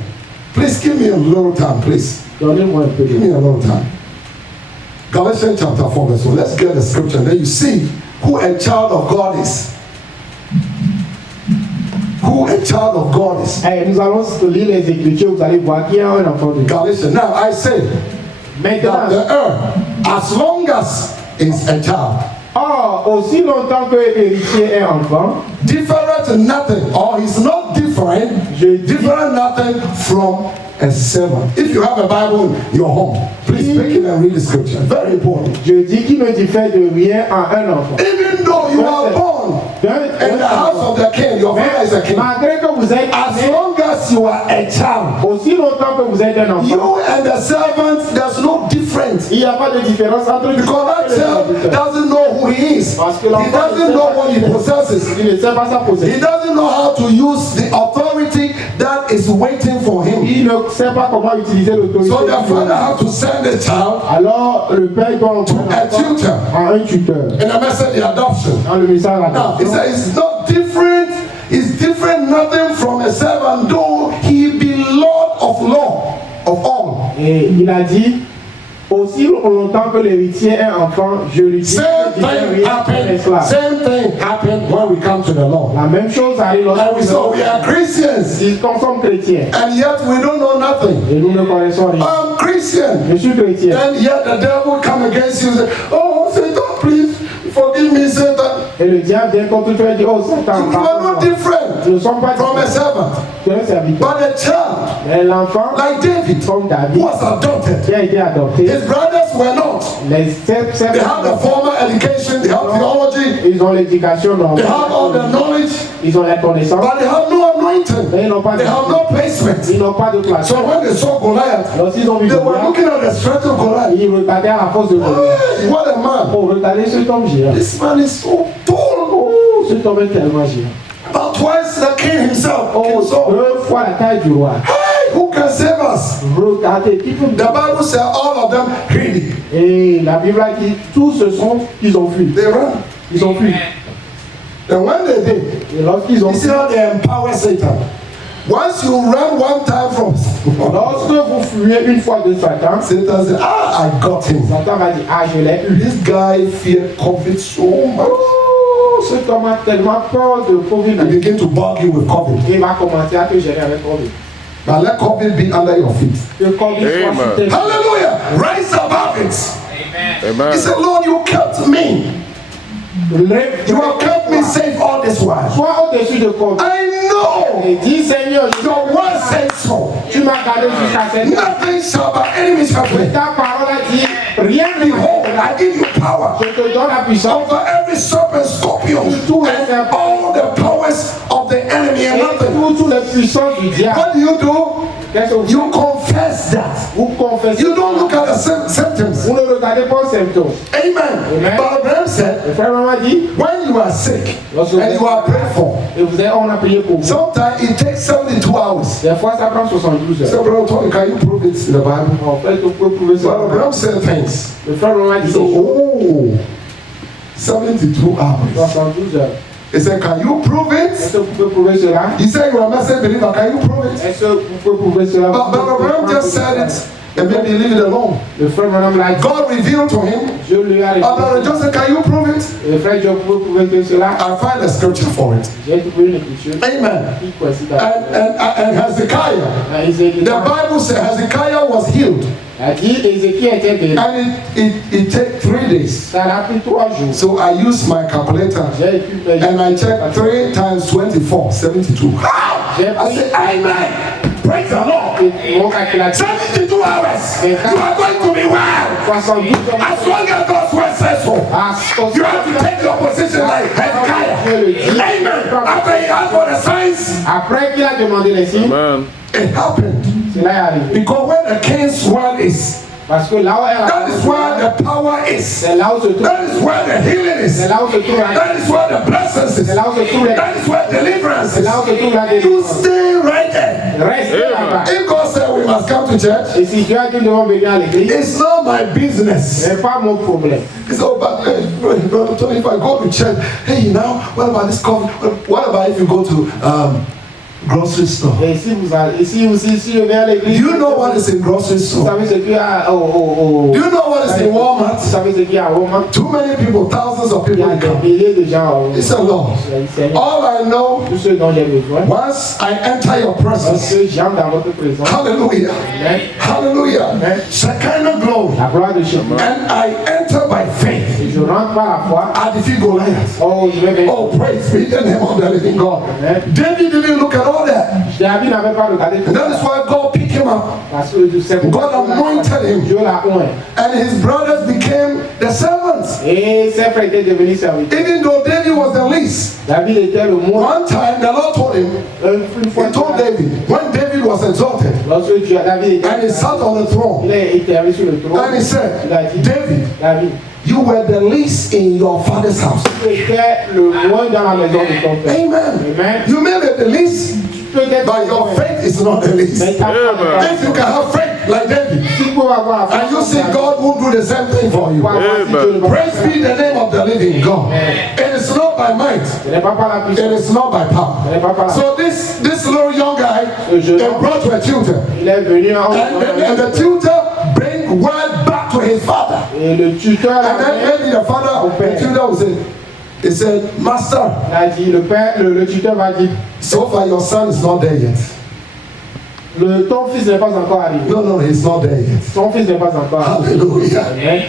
Please give me a little time, please. Donnez-moi un peu Give de me a little time. Galatians chapter 4 verse 1. Let's get the scripture. Then you see who a child of God is. Who a child of God is. Eh, nous allons lire les Écritures, vous allez voir qu'il y a un enfant de Dieu. Galatians. Now I say Maintenant, that the earth, as long as is a child, or, aussi longtemps que l'héritier est enfant, different nothing, or he's not different, different nothing from a servant. If you have a Bible in your home, please pick it and read the scripture. Very important. je dis qu'il ne diffère de rien en un enfant. Even though you are born in the house of the king, your father is a king. Malgré que vous êtes As né, long as you are a child, aussi longtemps que vous êtes un enfant, you and the servant, there's no difference. il n'y a pas de différence entre lui Because that et le child serviteur. doesn't know who he is. Parce que He l'enfant ne doesn't sait know pas what he qui il est. possesses. Il ne sait pas sa He possession. doesn't know how to use the authority that is waiting for him. Il ne sait pas comment utiliser l'autorité. So the father has to send the child Alors le père doit envoyer a tutor à un tuteur in the message of adoption. dans le message à Now, he l'adoption. says it's not different. It's different nothing from a servant, though he be Lord of law, of all. Et il a dit, aussi longtemps que l'héritier est enfant, je lui dis Same que je thing rien happened. esclave. Same thing happened when we come to the Lord. La même chose arrive And we say lorsque we are Christians, nous sommes chrétiens and yet we don't know nothing. et nous ne connaissons rien. I'm Christian, Je suis chrétien. and yet the devil come against you and say, "Oh, Satan, please forgive me, Satan." Et le diable vient contre toi et dit, oh Satan, You are not different nous ne sommes pas from a servant, d'un serviteur. but a child Mais l'enfant, like David, comme who David, was adopted. qui a été adopté, His brothers were not. les They have the formal education, they have theology, ils ont l'éducation they have all the normale, knowledge, ils ont la connaissance, but they have no anointing. mais ils n'ont pas They have no placement. ils n'ont pas de place. So when they saw Goliath, Lorsqu'ils ont vu they were Goliath, looking at the strength of Goliath. ils regardaient à la force de Goliath. Hey, what a man! Oh, regardez cet homme géant. This man is so tall. Oh, cet homme est tellement géant. About twice the king himself. King Oh, Saul. 2 fois la taille du roi. Hey, who can save us? Regardez, qui peut... The Bible says all of them hid. Et la Bible a dit, tous ce sont, ils ont fui. They ran. Ils ont fui. And when they did, Et lorsqu'ils ont you see fui, how they empower Satan. Once you run one time from lorsque vous fuyez une fois de Satan, Satan said, I got him. Satan va dire, ah, je l'ai eu. This guy feared COVID so much. Oh, cet homme a tellement peur de He COVID. began to bug you with COVID. Il va commencer à te gérer avec COVID. Now let COVID be under your feet. Que COVID soit Amen. sous tes pieds. Hallelujah. Rise above it. He Amen. said, Lord, you kept me. You have kept me safe all this while. Sois au-dessus de COVID. I know Et dis, Seigneur, your word said so. tu m'as gardé jusqu'à cette heure. Nothing shall by enemies shall Et be. ta parole a dit, rien ne Behold, I give you power Je te donne la puissance over every serpent, scorpion, and all the powers of the enemy and et nothing. toutes les puissances du diable. What do? Qu'est-ce que vous You confess that. Vous confessez. You don't look at the symptoms. Vous ne regardez pas aux symptômes. Amen. Amen. But Abraham said, Le frère Maman dit, when you are sick and you are prayed for, et vous êtes, on a prié pour vous. sometimes it takes 72 hours. Des fois, ça prend 72 heures. So, Brother Tony, can you prove it in the Bible? En fait, vous pouvez prouver ça. Well, Abraham said things. Le frère Maman He dit, said, oh, 72 hours. 72 heures. He said, can you prove Est-ce it? que vous pouvez prouver cela? He said, you're a message believer. Can you prove it? Est-ce que vous pouvez prouver cela? But Abraham just said it and maybe leave it alone. Le frère Maman l'a dit. God revealed to him. Je lui ai Brother répondu. Joseph, can you prove it? Le frère, je peux prouver que cela. I find a scripture for it. J'ai trouvé une écriture Amen. qui coïncide And, avec and Hezekiah, the Bible says Hezekiah was healed. a dit Ézéchiel était guéri. And it took 3 days. Ça a pris 3 jours. So I used my calculator J'ai pu and I checked 3 times 24, 72. J'ai I pris said, Amen. Praise the Lord. mon calculateur. 72 hours. You are going to be well. 72 heures. As long as God's word says so. Ah, You have to take your position like Hezekiah. Amen. After he asked for the signs, Après qu'il a demandé les signes, Amen. it happened. cela est arrivé. Because where the king's word is, Parce que là où elle that is where the power is. c'est là où se trouve, That is where the healing c'est is. là où se trouve la, That is where the blessings is. c'est là où se trouve la, That is where deliverance c'est is. là où se trouve la You délivrance. stay right there. Reste là-bas. If God said we must come to to church, Et si Dieu a dit de venir à l'église, it's not my business. c'est pas mon problème. He said, oh, but Brother Tony, if I go to church, hey, now, what about this coffee? What about if you go to grocery store? Et si vous allez, si je vais à Do l'église, you know what is in grocery vous store? savez ce qu'il y a Do you know what is in Vous Walmart? savez ce qu'il y a à Rome? Too many people, thousands of Il y people a des come. milliers de gens à Rome. He said, Lord, all I know, Tout ce dont j'ai besoin, once I enter your presence, parce que j'entre dans votre présence. hallelujah, Amen. hallelujah, Amen. Shekinah glory, La gloire de Jésus. and I enter by faith. Et je rentre par la foi. I defeat Goliath. Oh, je vais Oh, praise be the name of the living God. Amen. David didn't look at all that. David n'avait pas regardé tout And that is ça. why God picked him up. Parce que c'est pour God anointed him. Dieu l'a oint. And his brothers became the servants. Et ses frères étaient devenus serviteurs. Even though David was the least. David était le moins. One time the Lord told him, Une fois, he told David, when David was exalted lorsque David était, and he sat on the throne, il était arrivé sur le trône. and he said, Il a dit, David, David, you were the least in your father's house. tu étais le moins dans la maison de ton père. Amen. Amen. You may be the least, Peut-être but your faith is not the least. mais ta foi If you can have faith like David, si tu peux avoir and you see God will do the same thing for you. Praise be the name of the living God. It is not by might. Ce n'est pas par la It puissance. is not by power. Ce n'est pas par la So this little young guy, they brought to a tutor, Il est venu en and the tutor bring word back to his father. et le tuteur And then maybe the father, the tutor will say, he said, Master, a dit, le père, le tuteur va dire, so far your son is not there yet. ton fils n'est pas encore arrivé. No, he's not there yet. Ton fils n'est pas encore arrivé. Hallelujah.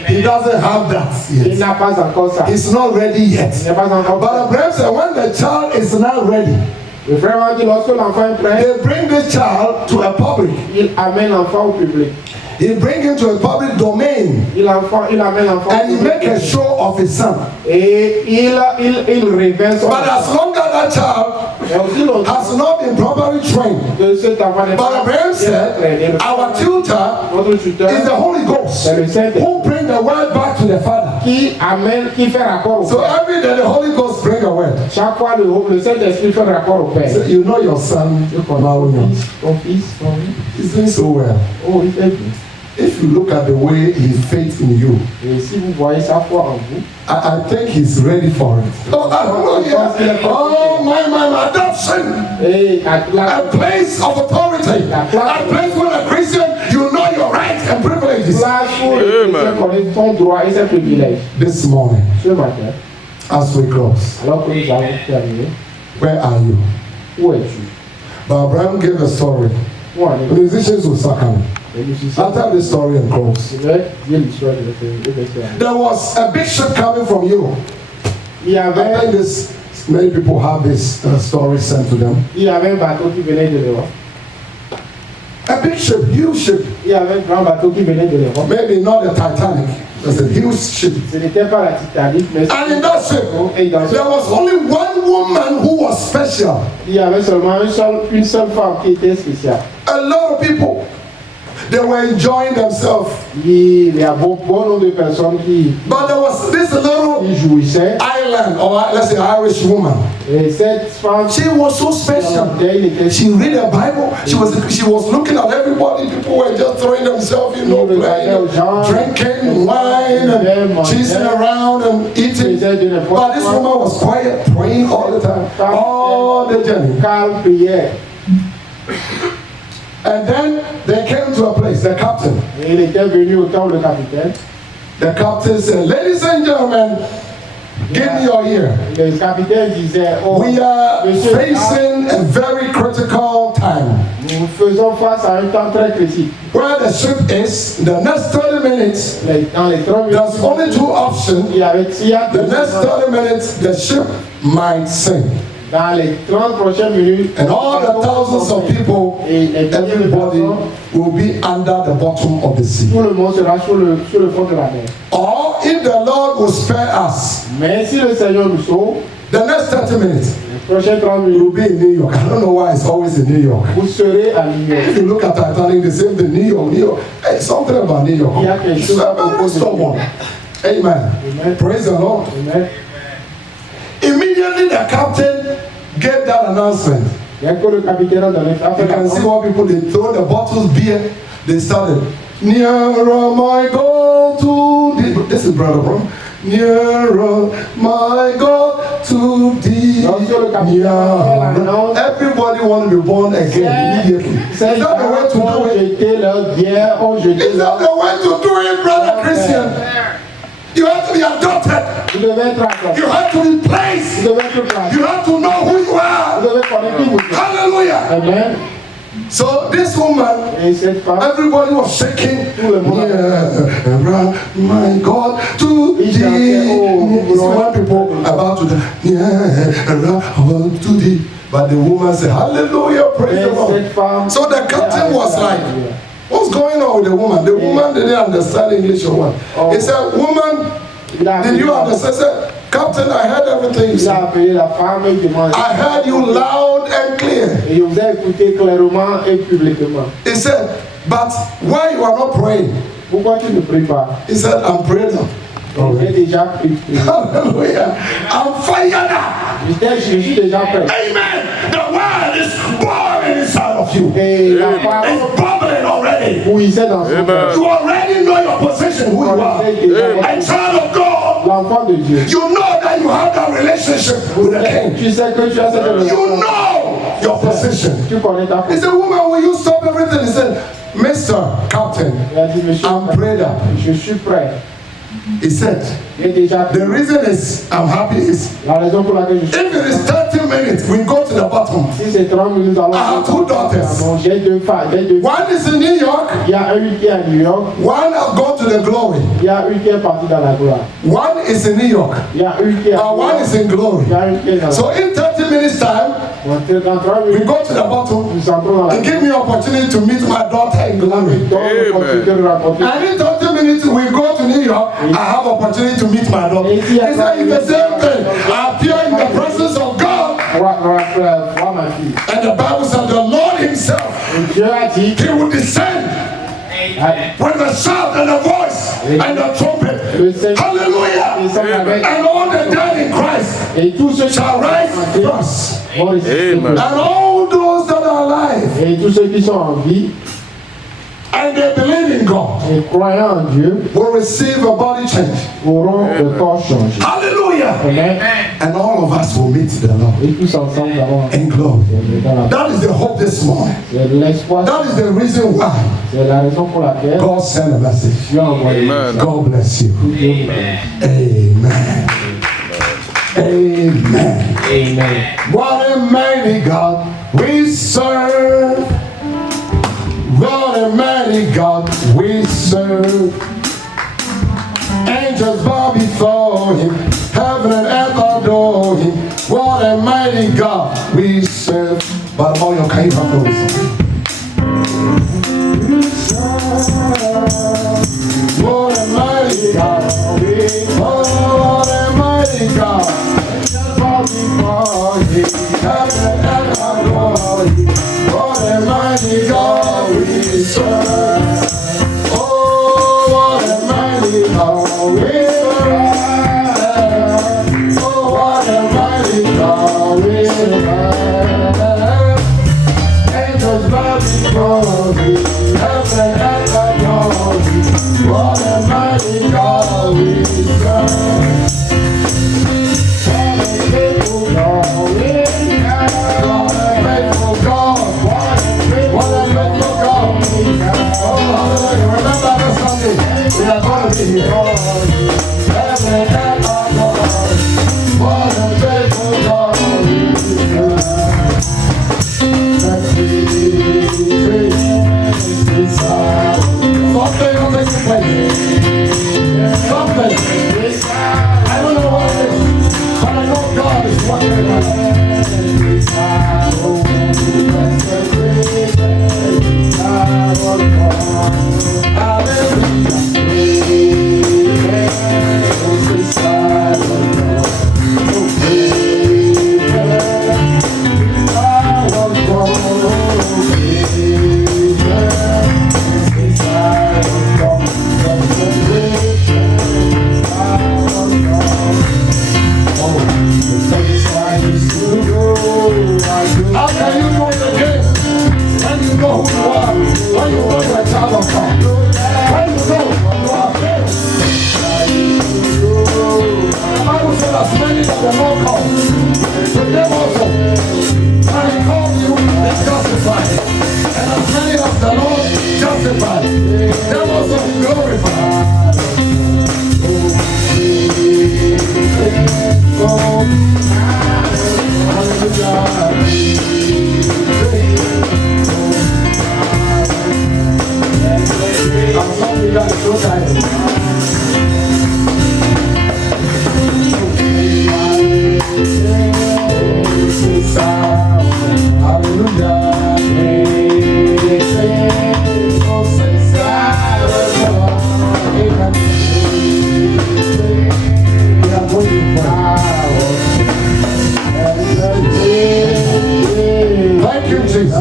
He doesn't have that Il yet. n'a pas encore ça. He's not ready yet. Il n'est pas encore But Abraham said, when the child is not ready, Le frère va dire, lorsque l'enfant est prêt, they bring this child to a public. il amène l'enfant au public. He bring him to a public domain, Il amène l'enfant and he au make a public. show of his son. Et il révèle son But as long as that child Mais aussi longtemps has not been properly trained, que cet enfant n'est but pas Abraham said, our tutor Notre tuteur is the Holy Ghost c'est le Saint-Esprit who bring the word back to the Father. qui fait rapport au So Père. every day the Holy Ghost bring a word. Chaque fois, le Saint-Esprit fait rapport au Père. So you know your son, Ton fils, he's doing so well. oh, il fait bien. If you look at the way he faith in you, Et si vous voyez sa foi en vous, I think he's ready for it. Oh, hallelujah. Oh, my adoption. et à A place of authority. A place where a Christian, you know your rights and privileges. place où les chrétiens connaissent ton droit et ses privilèges. This morning, Ce matin, as we close, alors que nous avons terminé, where are you? où es-tu? But Abraham gave a story. Où en The es-tu? musicians will start coming. Les musiciens, After this story and close, je vais dire l'histoire de l'Éternel. there was a big ship coming from Europe. Il y I avait think this, many people have this story sent to them. un bateau qui venait de l'Europe. A big ship, huge ship. Il y avait un grand bateau qui venait de l'Europe. Maybe not the Titanic. There's a huge ship. Ce n'était pas la Titanic, mais And in that ship, et dans there was only one woman who was special. il y avait seulement une seule femme qui était spéciale. A lot of people, they were enjoying themselves. Il y a bon nombre de personnes qui But there was this little jouissaient. island, or let's say Irish woman. Et cette femme, She was so special. elle était She read the Bible. She was looking at everybody. People were just throwing themselves, playing, drinking wine, and cheesing around and eating. But this woman was quiet, praying all the time, all the journey. calme, prière. And then they came to a place. The captain. Et il était venu au temps le capitaine. The captain said, "Ladies and gentlemen, give me your ear. Le capitaine disait, oh, We are monsieur, facing a very critical time. nous faisons face à un temps très critique. Where the ship is, the next 30 minutes, Dans les 30 there's only two options. il y avait s'il y a The next 30 minutes, the ship might sink. dans les 30 prochaines minutes, And all the thousands of people, et les milliers de everybody personnes, will be under the bottom of the sea. tout le monde sera sur le fond de la mer. Or if the Lord will spare us, Mais si le Seigneur nous sauve, the next 30 minutes, les prochaines 30 you'll minutes, be in New York. I don't know why it's always in New York. vous serez à New York. If you look at Titanic, the same thing, New York. Hey, something about New York. Il y a quelque chose à propos de Someone. Amen. Amen. Praise the Lord. Amen. Immediately the captain gave that announcement. Dès que le capitaine a donné ça, You can see what people, they throw the bottles beer They started, nearer my God to thee. This is Brother Brown. Nearer my God to thee. Nearer. Everybody want to be born again immediately. Is that the way to do it? Is that the way to do it, Brother Christian? You have to be adopted. You have to be placed. You have to know who you are. Hallelujah. Amen. So this woman, everybody was shaking. My God, to thee. So when people about to to thee, but the woman said, hallelujah, praise the Lord. So the captain was like, what's going on with the woman? The woman didn't understand English or what. He said, woman, did you understand? He said, Captain, I heard everything you said. I heard you loud and clear. He said, but why you are not praying? He said, I'm praying now. Hallelujah. I'm fired up. Amen. The word is boiling inside of you. It's bubbling already. Amen. You already know your position, who you are. A child of God. You know that you have that relationship with the king. You know your position. He said, woman, will you stop everything? He said, Mr. Captain, I'm prayed up. He said, the reason is I'm happy is if it is 30 minutes, we go to the bottom. I have 2 daughters. One is in New York. One have gone to the glory. One is in New York. And one is in glory. So in 30 minutes time, we go to the bottom and give me opportunity to meet my daughter in glory. And in 30 minutes, we go to New York. I have opportunity to meet my daughter. It's like the same thing. I appear in the presence of God. And the Bible said the Lord himself, he will descend with a shout and a voice and a trumpet. Hallelujah. And all the dead in Christ shall rise first. Amen. And all those that are alive and they believe in God will receive a body change. Hallelujah. And all of us will meet the Lord in glory. That is the hope this morning. That is the reason why God sent a message. Amen. God bless you. Amen. Amen. Amen. What a mighty God we serve. What a mighty God we serve. Angels bow before him. Heaven and earth adore him. What a mighty God we serve. But among your kind of what a mighty God we serve. What a mighty God. Angels bow before him. Heaven and earth adore him. What a mighty God we serve. Oh, what a mighty God we serve. Oh, what a mighty God we serve. Angels bow before thee, heaven and earth adore thee. What a mighty God we serve. What a faithful God we serve. What a faithful God. What a faithful God. Oh, remember this Sunday. We are going to be here. Heaven and earth adore thee. What a faithful God we serve. Let's be something will take place. Something. I don't know what it is, but I know God is working on it. I'm sorry, guys, so tired. Thank you, Jesus.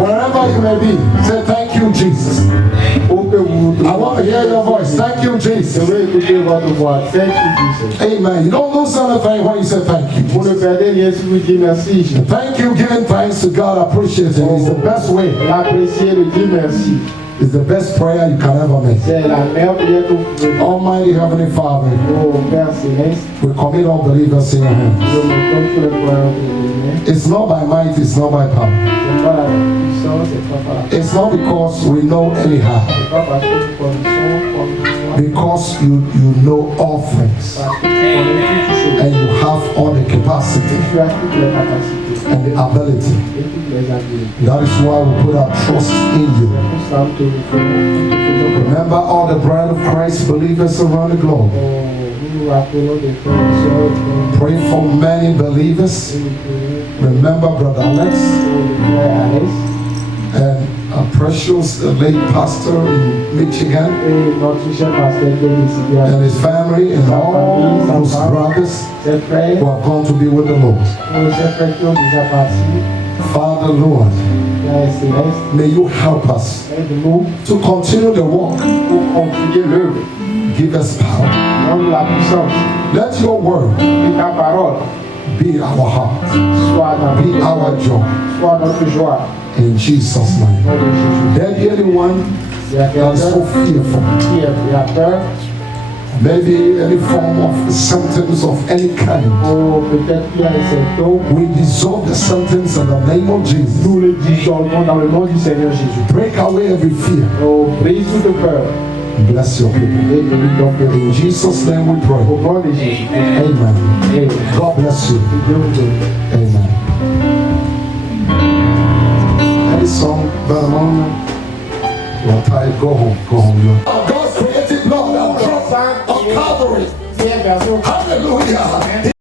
Wherever you may be, say thank you, Jesus. I want to hear your voice. Thank you, Jesus. Thank you, Jesus. Amen. You don't lose anything when you say thank you. Pour ne perdez rien si vous dites merci. Thank you, giving thanks to God, appreciate it. It's the best way. L'apprécier, le dire merci. It's the best prayer you can ever make. C'est la meilleure prière que vous pouvez faire. Almighty Heavenly Father, Oh Père Céleste, we commit all believers in your hands. je me donne tous les croyants de vos mains. It's not by might, it's not by power. C'est pas la puissance, c'est pas par la It's not because we know anyhow. c'est pas parce que nous connaissons comme nous. Because you know all things. Parce que tu connais toutes choses. And you have all the capacity Tu as toutes les capacités and the ability. et toutes les habiletés. That is why we put our trust in you. C'est pour ça que nous faisons. Remember all the bride of Christ believers around the globe. Nous nous rappelons des frères et sœurs. Pray for many believers. Nous prions Remember Brother Alex pour le frère Alex and a precious late pastor in Michigan et notre cher pasteur qui est décédé à and his family and all those brothers ses frères. who are going to be with the Lord. Pour ses frères qui ont déjà parti. Father, Lord, Père Céleste, may you help us aide-nous to continue the walk. pour continuer l'œuvre. Give us power. Donne la puissance. Let your word Et ta parole be our heart, soit dans be our joy. soit notre joie. In Jesus' Au name. nom de Jésus. There be anyone Il y a that is so quelqu'un fearful, qui a peur, maybe any form of symptoms of any kind. ou peut-être qu'il y a des symptômes. We dissolve the symptoms in the name of Jesus. Nous les dissolvons dans le nom du Seigneur Jésus. Break away every fear. Oh, brise toute peur Bless your people. et bénis ton peuple. In Jesus' name we Au pray. nom de Jésus. Amen. Amen. God bless you. Que Dieu vous bénisse. Amen. Any song, Brother Mona? You're tired, go home. Go home. God's created blood on Calvary. Pierre Version. Hallelujah.